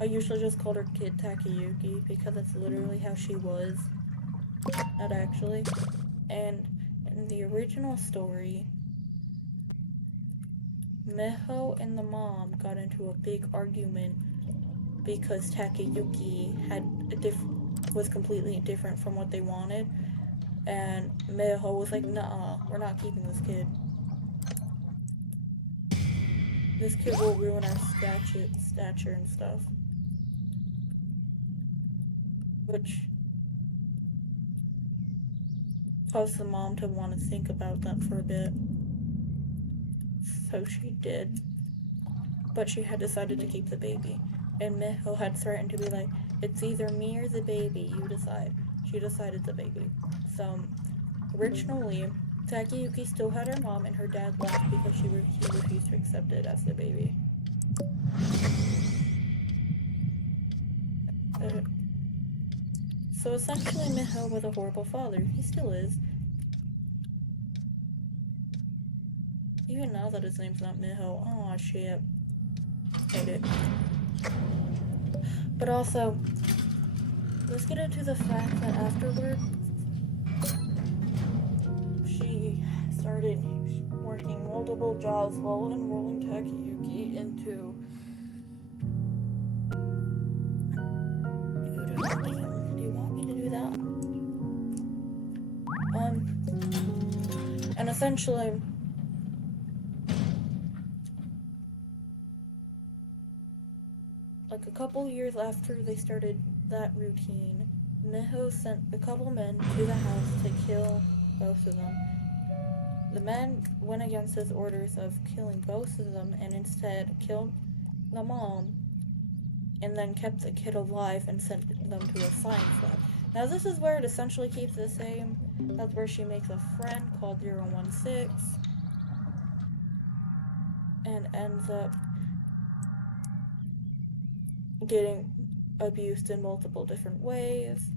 I usually just called her Kid Takayuki because it's literally how she was. Not actually. And in the original story, Miho and the mom got into a big argument because Takeyuki was completely different from what they wanted, and Miho was like, "Nuh-uh, we're not keeping this kid. This kid will ruin our stature and stuff." Which caused the mom to want to think about that for a bit. So she did. But she had decided to keep the baby. And Miho had threatened to be like, "It's either me or the baby, you decide." She decided the baby. So, originally, Takeyuki still had her mom and her dad left because he refused to accept it as the baby. So essentially, Miho was a horrible father. He still is. Even now that his name's not Miho. Aw, shit. Hate it. But also, let's get into the fact that afterward, she started working multiple jobs while enrolling Takeyuki into... Do you want me to do that? And essentially, like a couple years after they started that routine, Miho sent a couple men to the house to kill both of them. The men went against his orders of killing both of them and instead killed the mom and then kept the kid alive and sent them to a science lab. Now this is where it essentially keeps the same. That's where she makes a friend called 016 and ends up getting abused in multiple different ways,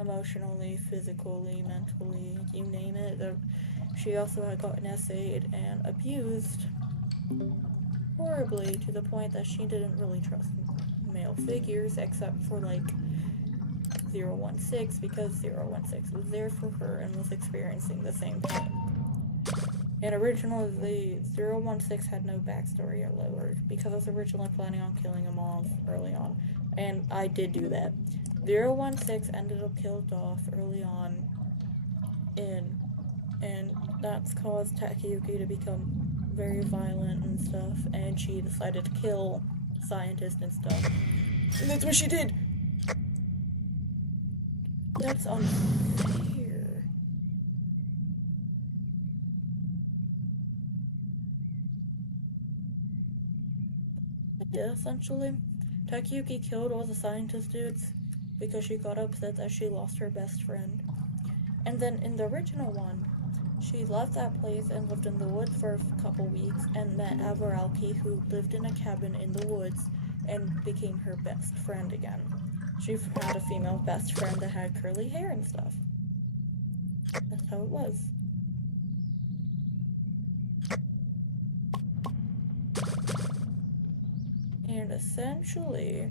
emotionally, physically, mentally, you name it. She also had gotten essayed and abused horribly to the point that she didn't really trust male figures except for like 016 because 016 was there for her and was experiencing the same thing. And originally, the 016 had no backstory or lore because I was originally planning on killing them off early on. And I did do that. 016 ended up killed off early on and that's caused Takeyuki to become very violent and stuff, and she decided to kill scientists and stuff. And that's what she did! That's unfair. Yeah, essentially, Takeyuki killed all the scientist dudes because she got upset that she lost her best friend. And then in the original one, she left that place and lived in the woods for a couple weeks and met Avaralki, who lived in a cabin in the woods and became her best friend again. She had a female best friend that had curly hair and stuff. That's how it was. And essentially,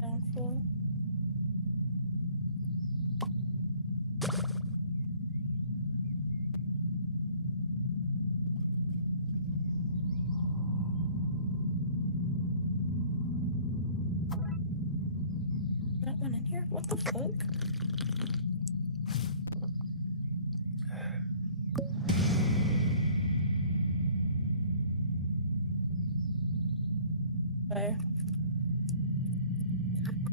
downfall. That one in here? What the fuck? Okay.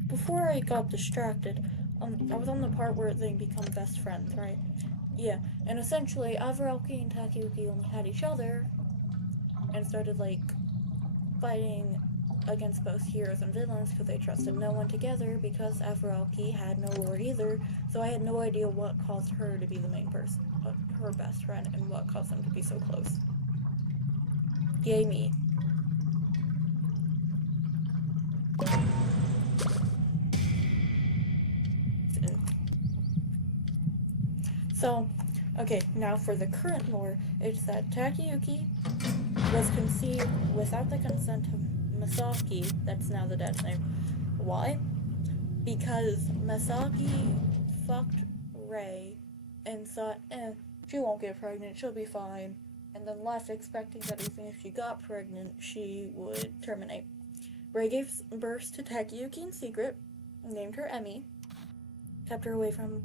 Before I got distracted, I was on the part where they become best friends, right? Yeah, and essentially, Avaralki and Takeyuki only had each other and started, like, fighting against both heroes and villains because they trusted no one together because Avaralki had no lore either, so I had no idea what caused her to be the main person, her best friend, and what caused them to be so close. Yay me. So, okay, now for the current lore, it's that Takeyuki was conceived without the consent of Masaki, that's now the dad's name. Why? Because Masaki fucked Ray and thought, she won't get pregnant, she'll be fine. And then left expecting that even if she got pregnant, she would terminate. Ray gave birth to Takayuki in secret, named her Emmy, kept her away from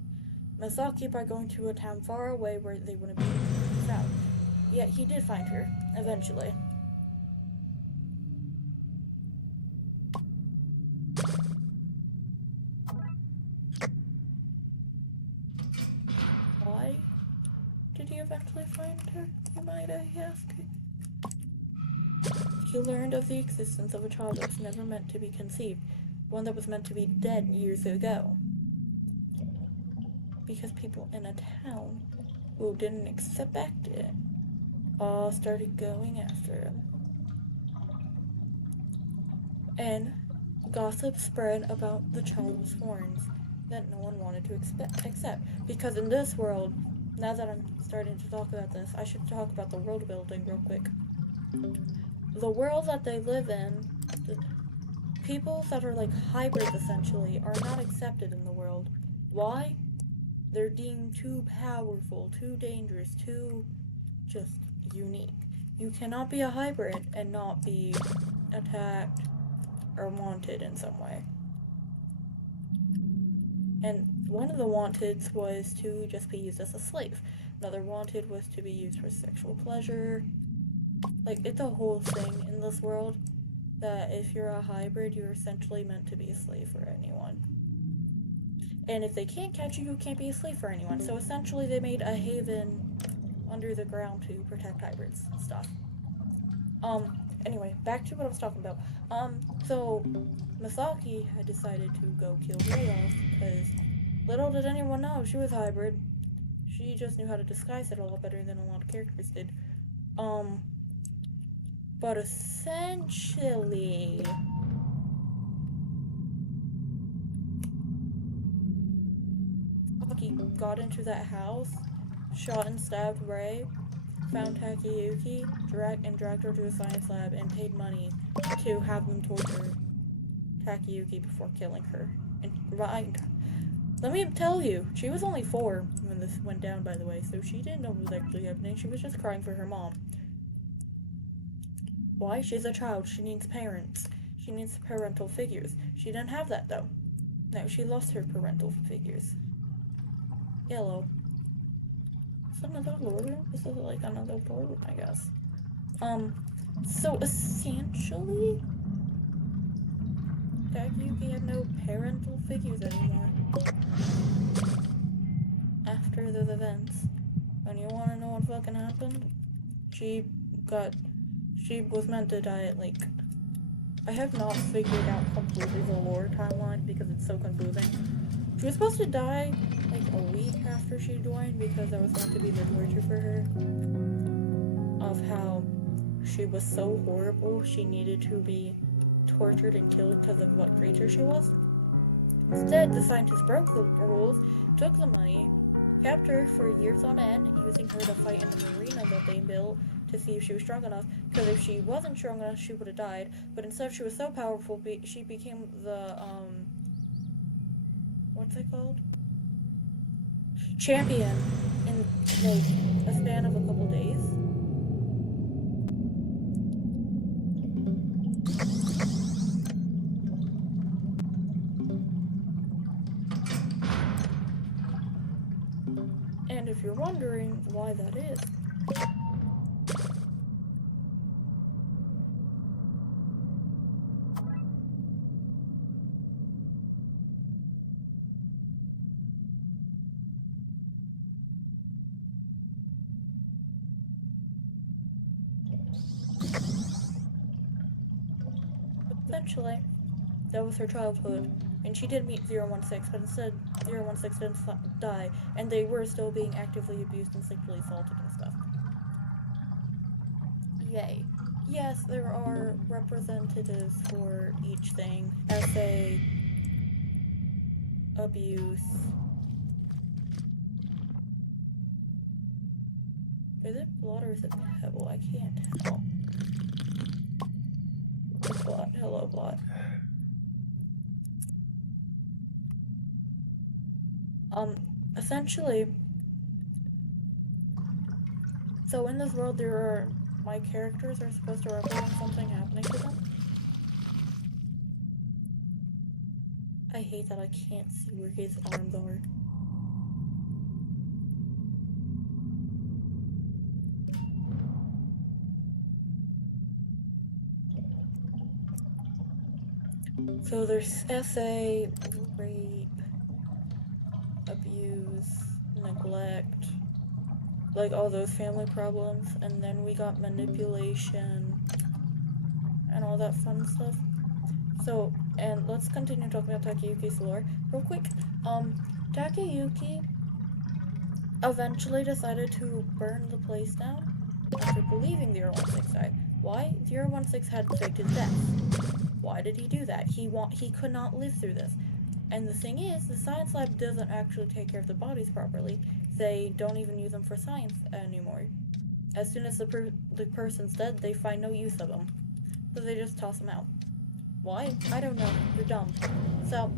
Masaki by going to a town far away where they wouldn't be found. Yet he did find her, eventually. Why did he eventually find her, you might ask? He learned of the existence of a child that was never meant to be conceived, one that was meant to be dead years ago. Because people in a town who didn't expect it all started going after him. And gossip spread about the child with horns that no one wanted to accept. Because in this world, now that I'm starting to talk about this, I should talk about the world building real quick. The world that they live in, the people that are like hybrids essentially, are not accepted in the world. Why? They're deemed too powerful, too dangerous, too just unique. You cannot be a hybrid and not be attacked or wanted in some way. And one of the wanteds was to just be used as a slave. Another wanted was to be used for sexual pleasure. Like, it's a whole thing in this world that if you're a hybrid, you're essentially meant to be a slave for anyone. And if they can't catch you, you can't be a slave for anyone. So essentially they made a haven under the ground to protect hybrids and stuff. Anyway, back to what I was talking about. So Masaki had decided to go kill Ray off because little did anyone know she was hybrid. She just knew how to disguise it a lot better than a lot of characters did. But essentially, Masaki got into that house, shot and stabbed Ray, found Takayuki, dragged her to a science lab, and paid money to have them torture Takayuki before killing her. And let me tell you, she was only 4 when this went down, by the way, so she didn't know what was actually happening. She was just crying for her mom. Why? She's a child. She needs parents. She needs parental figures. She didn't have that, though. No, she lost her parental figures. Yellow. Is that another lord? This is like another lord, I guess. So essentially, Takayuki had no parental figures anymore. After those events, and you wanna know what fucking happened? She was meant to die at, like, I have not figured out completely the lore timeline because it's so confusing. She was supposed to die, like, a week after she joined because that was meant to be the torture for her. Of how she was so horrible, she needed to be tortured and killed because of what creature she was. Instead, the scientists broke the rules, took the money, kept her for years on end, using her to fight in the arena that they built to see if she was strong enough, because if she wasn't strong enough, she would have died. But instead, she was so powerful, she became the, what's it called? Champion in, like, a span of a couple days. And if you're wondering why that is, eventually, that was her childhood, and she did meet 016, but instead 016 didn't die, and they were still being actively abused and sexually assaulted and stuff. Yay. Yes, there are representatives for each thing. SA, abuse. Is it blood or is it pebble? I can't tell. It's blood. Hello, plot. Essentially, so in this world, my characters are supposed to represent something happening to them. I hate that I can't see where his arms are. So there's SA, rape, abuse, neglect, like all those family problems, and then we got manipulation and all that fun stuff. So, and let's continue talking about Takeyuki's lore real quick. Takeyuki eventually decided to burn the place down after believing the 016 died. Why? The 016 had faked his death. Why did he do that? He could not live through this. And the thing is, the science lab doesn't actually take care of the bodies properly. They don't even use them for science anymore. As soon as the person's dead, they find no use of them. So they just toss them out. Why? I don't know. You're dumb. So,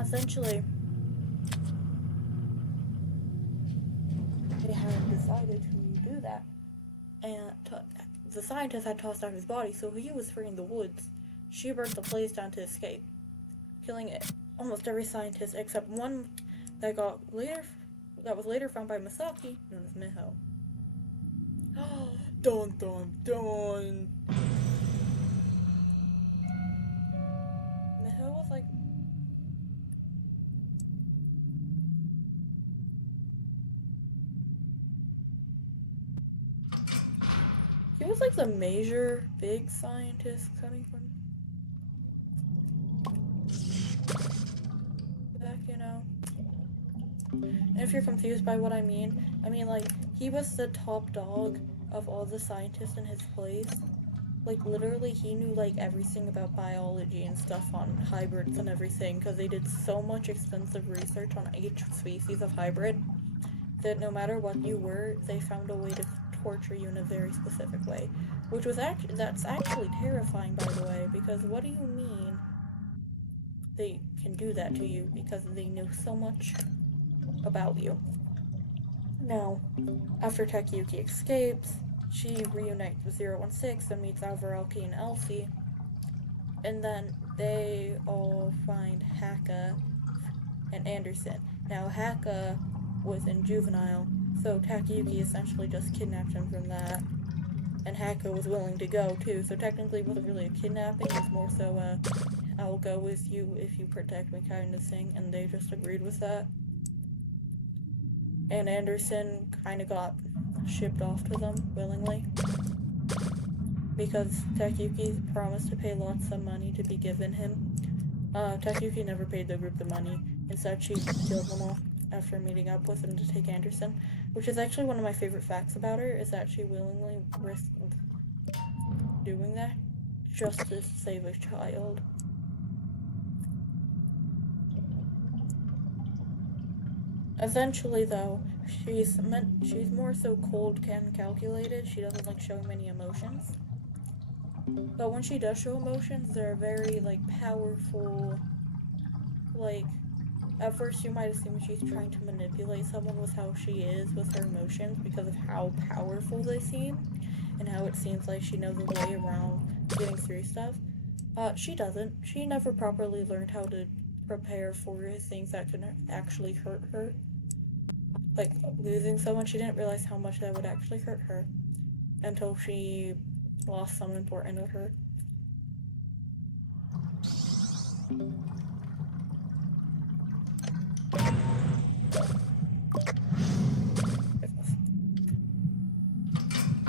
essentially, they had decided to do that. And the scientist had tossed out his body, so he was free in the woods. She burnt the place down to escape, killing almost every scientist except one that was later found by Misaki, known as Miho. Dun dun dun. Miho was like he was like the major big scientist coming from back, you know. And if you're confused by what I mean like he was the top dog of all the scientists in his place. Like literally he knew like everything about biology and stuff on hybrids and everything, because they did so much extensive research on each species of hybrid that no matter what you were, they found a way to torture you in a very specific way, which was that's actually terrifying, by the way, because what do you mean they can do that to you? Because they knew so much about you. Now, after Takeyuki escapes, she reunites with 016 and meets Alvarelki and Elsie, and then they all find Haka and Anderson. Now, Haka was in juvenile, so Takeyuki essentially just kidnapped him from that, and Haka was willing to go too, so technically it wasn't really a kidnapping, it was more so I'll go with you if you protect me kind of thing, and they just agreed with that. And Anderson kind of got shipped off to them willingly, because Takeyuki promised to pay lots of money to be given him. Takeyuki never paid the group the money. Instead, she killed them all after meeting up with him to take Anderson, which is actually one of my favorite facts about her, is that she willingly risked doing that just to save a child. Eventually, though, she's more so cold and calculated. She doesn't like showing many emotions. But when she does show emotions, they're very like powerful. Like, at first you might assume she's trying to manipulate someone with how she is with her emotions because of how powerful they seem and how it seems like she knows a way around getting through stuff. She doesn't. She never properly learned how to prepare for things that could actually hurt her. Like losing someone, she didn't realize how much that would actually hurt her until she lost someone important to her.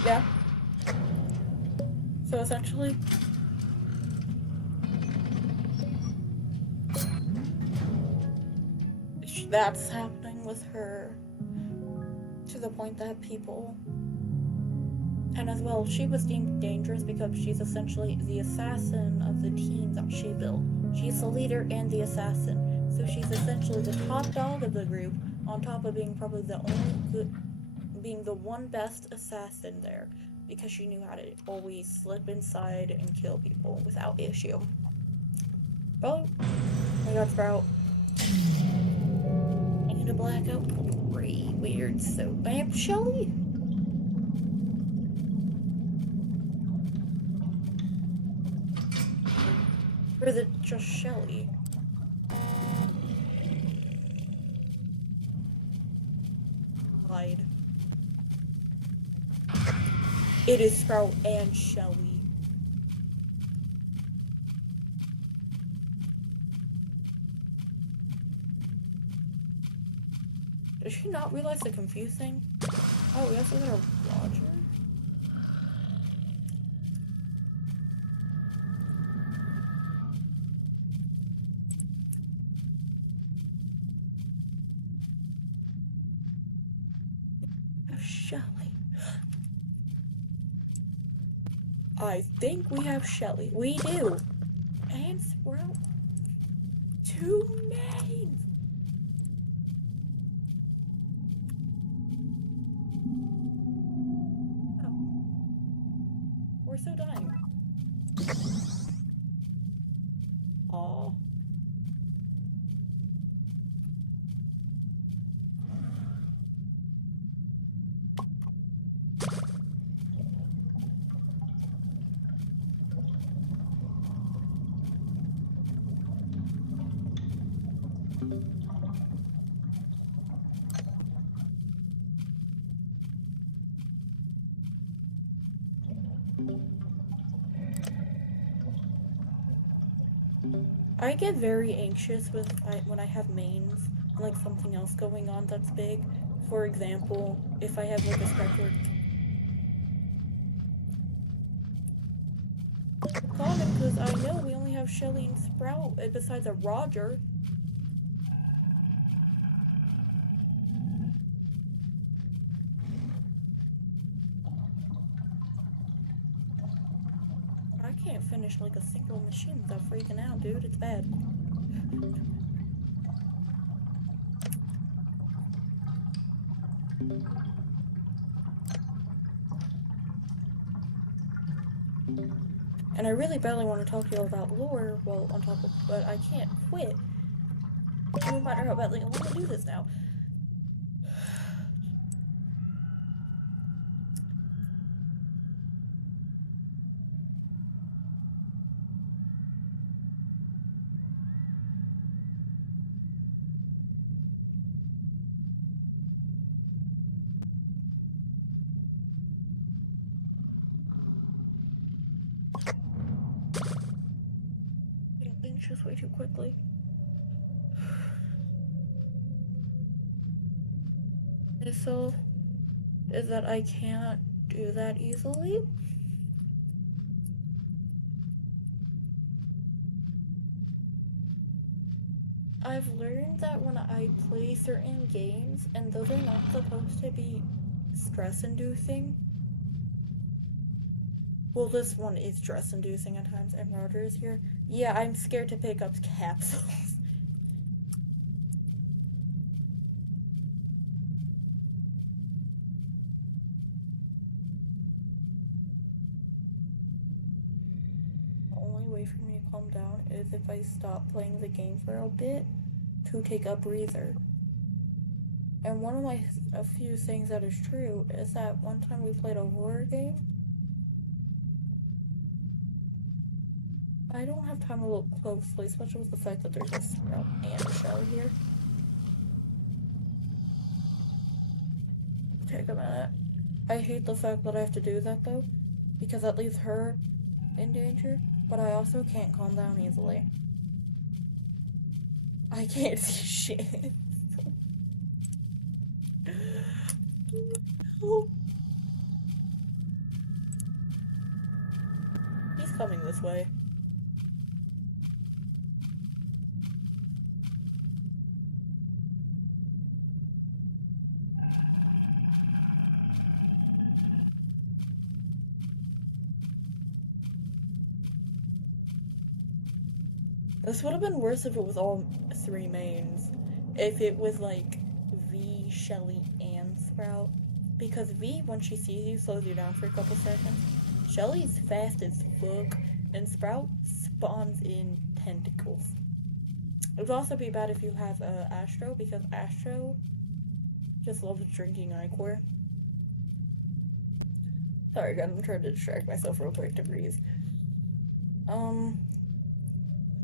Yeah. So essentially, that's happening with her to the point that people, and as well, she was deemed dangerous because she's essentially the assassin of the team that she built. She's the leader and the assassin, so she's essentially the top dog of the group, on top of being probably the only good, being the one best assassin there. because she knew how to always slip inside and kill people without issue. Oh, I got Sprout. And a blackout. Great, weird. So, I have Shelly. Or is it just Shelly? Lied. It is Sprout and Shelly. Does she not realize the confused thing? Oh, we also got a Roger? Shelly. I think we have Shelly. We do. And Sprout. 2 mains. Oh. We're so dying. Aw. I get very anxious when I have mains and like something else going on that's big. For example, if I have like a Spectre common, because I know we only have Shelly and Sprout besides a Roger. I can't finish like a single machine without freaking out, dude. It's bad. And I really badly want to talk to you about lore, well, on top of, but I can't quit. No matter how badly I want to do this now. I'm anxious way too quickly. So, is that I can't do that easily? I've learned that when I play certain games, and those are not supposed to be stress-inducing. Well, this one is stress-inducing at times, and Roger is here. Yeah, I'm scared to pick up capsules. The only way for me to calm down is if I stop playing the game for a bit to take a breather. And one of a few things that is true is that one time we played a horror game. I don't have time to look closely, especially with the fact that there's a Sprout and a Shell here. Take a minute. I hate the fact that I have to do that though, because that leaves her in danger, but I also can't calm down easily. I can't see shit. He's coming this way. This would have been worse if it was all 3 mains. If it was like V, Shelly, and Sprout. because V, when she sees you, slows you down for a couple seconds. Shelly's fast as fuck, and Sprout spawns in tentacles. It would also be bad if you have Astro, because Astro just loves drinking Ichor. Sorry, guys, I'm trying to distract myself real quick to breathe.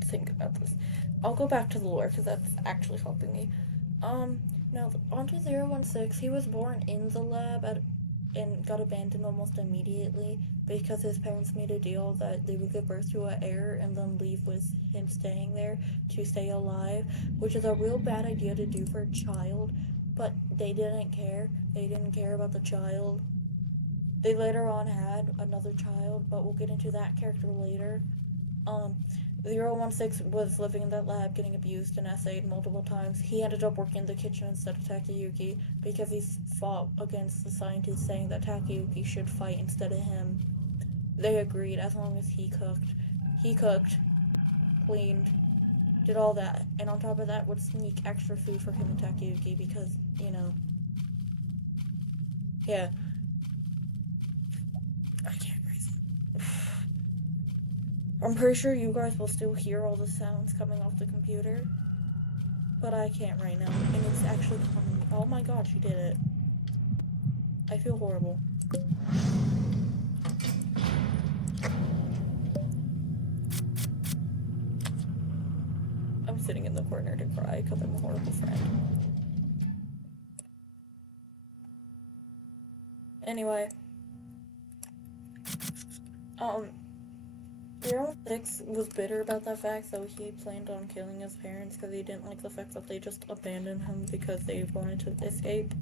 Think about this. I'll go back to the lore, because that's actually helping me. Now, onto 016, he was born in the lab and got abandoned almost immediately because his parents made a deal that they would give birth to an heir and then leave with him staying there to stay alive, which is a real bad idea to do for a child, but they didn't care. They didn't care about the child. They later on had another child, but we'll get into that character later. 016 was living in that lab, getting abused and essayed multiple times. He ended up working in the kitchen instead of Takayuki because he fought against the scientists saying that Takayuki should fight instead of him. They agreed as long as he cooked. He cooked, cleaned, did all that, and on top of that would sneak extra food for him and Takayuki because, you know, yeah. I can't breathe. I'm pretty sure you guys will still hear all the sounds coming off the computer, but I can't right now, and it's actually coming. Oh my god, she did it. I feel horrible. I'm sitting in the corner to cry because I'm a horrible friend. Anyway, 016 was bitter about that fact, so he planned on killing his parents because he didn't like the fact that they just abandoned him because they wanted to escape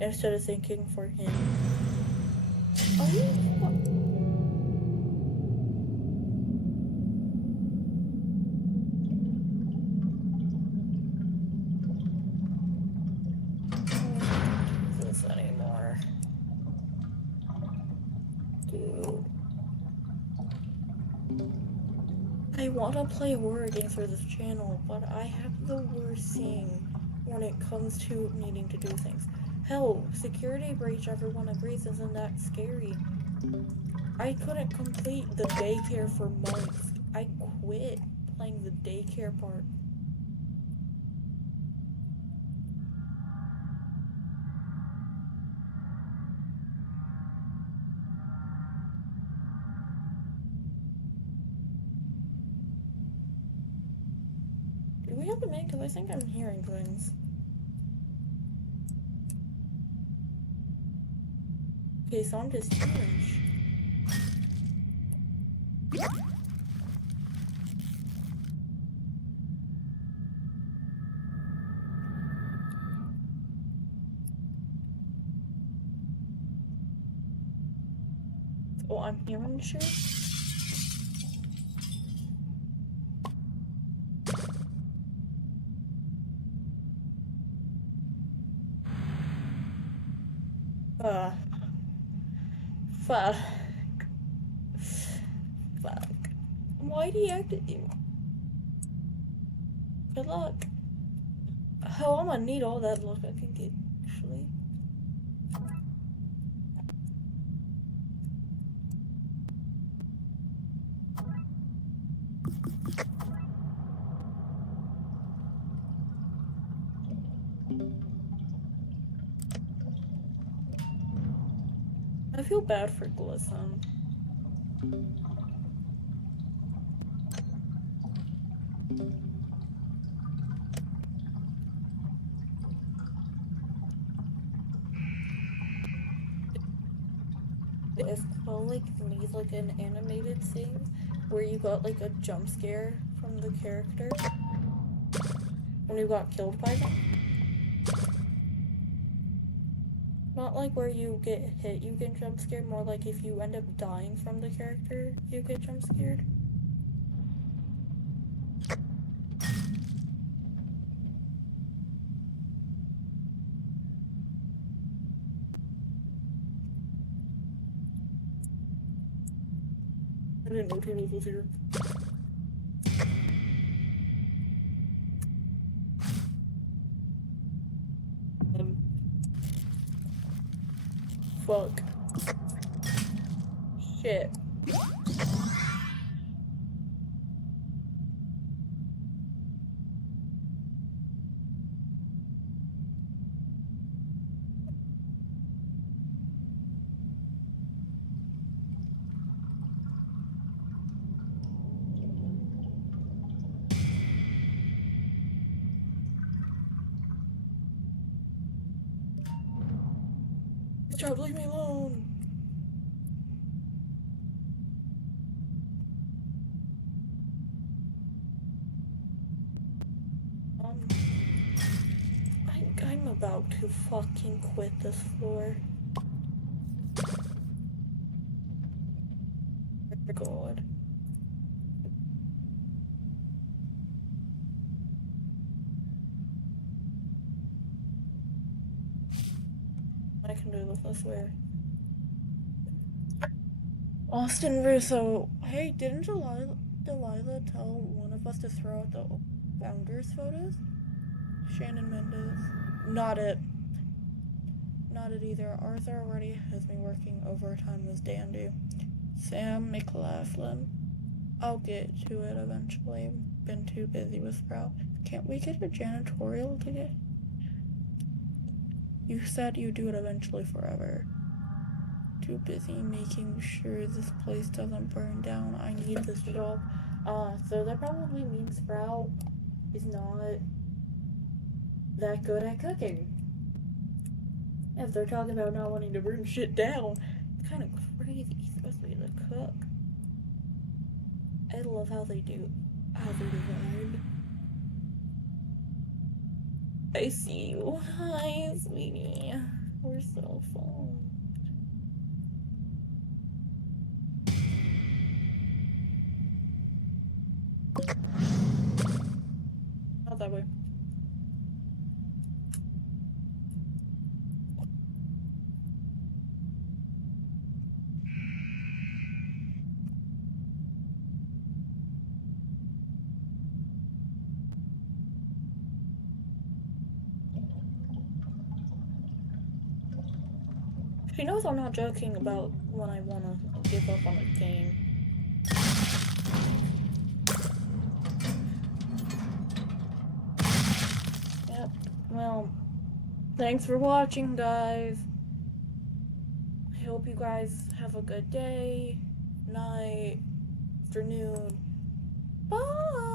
instead of thinking for him. Are you? This anymore, dude. I want to play horror games for this channel, but I have the worst thing when it comes to needing to do things. Hell, security breach, everyone agrees, isn't that scary. I couldn't complete the daycare for months. I quit playing the daycare part. Do we have a minute? Because I think I'm hearing things. Okay, so I'm just huge. Oh, I'm hearing shit? Fuck. Fuck. Why deactivate you? Good luck. Hell, I'm gonna need all that luck I can get, actually. I feel bad for Glisten. It's called like an animated thing where you got like a jump scare from the character when you got killed by them. Not like where you get hit, you get jump scared, more like if you end up dying from the character, you get jump scared. I didn't know Turtles was here. fuck. Shit. Good job, leave me alone. I'm about to fucking quit this floor. God. I can do this, I swear. Austin Russo. Hey, didn't Delilah tell one of us to throw out the founders' photos? Shannon Mendez. Not it. Not it either. Arthur already has me working overtime as dandy. Sam McLaughlin. I'll get to it eventually. Been too busy with Sprout. Can't we get a janitorial to get? You said you'd do it eventually forever. Too busy making sure this place doesn't burn down. I need this job. So that probably means Sprout is not that good at cooking. If they're talking about not wanting to burn shit down, it's kind of crazy, especially the cook. I love how they do how they're designed. I see you. Hi, sweetie. We're so fun. Not that way. She knows I'm not joking about when I want to give up on a game. Yep. Well, thanks for watching, guys. I hope you guys have a good day, night, afternoon. Bye!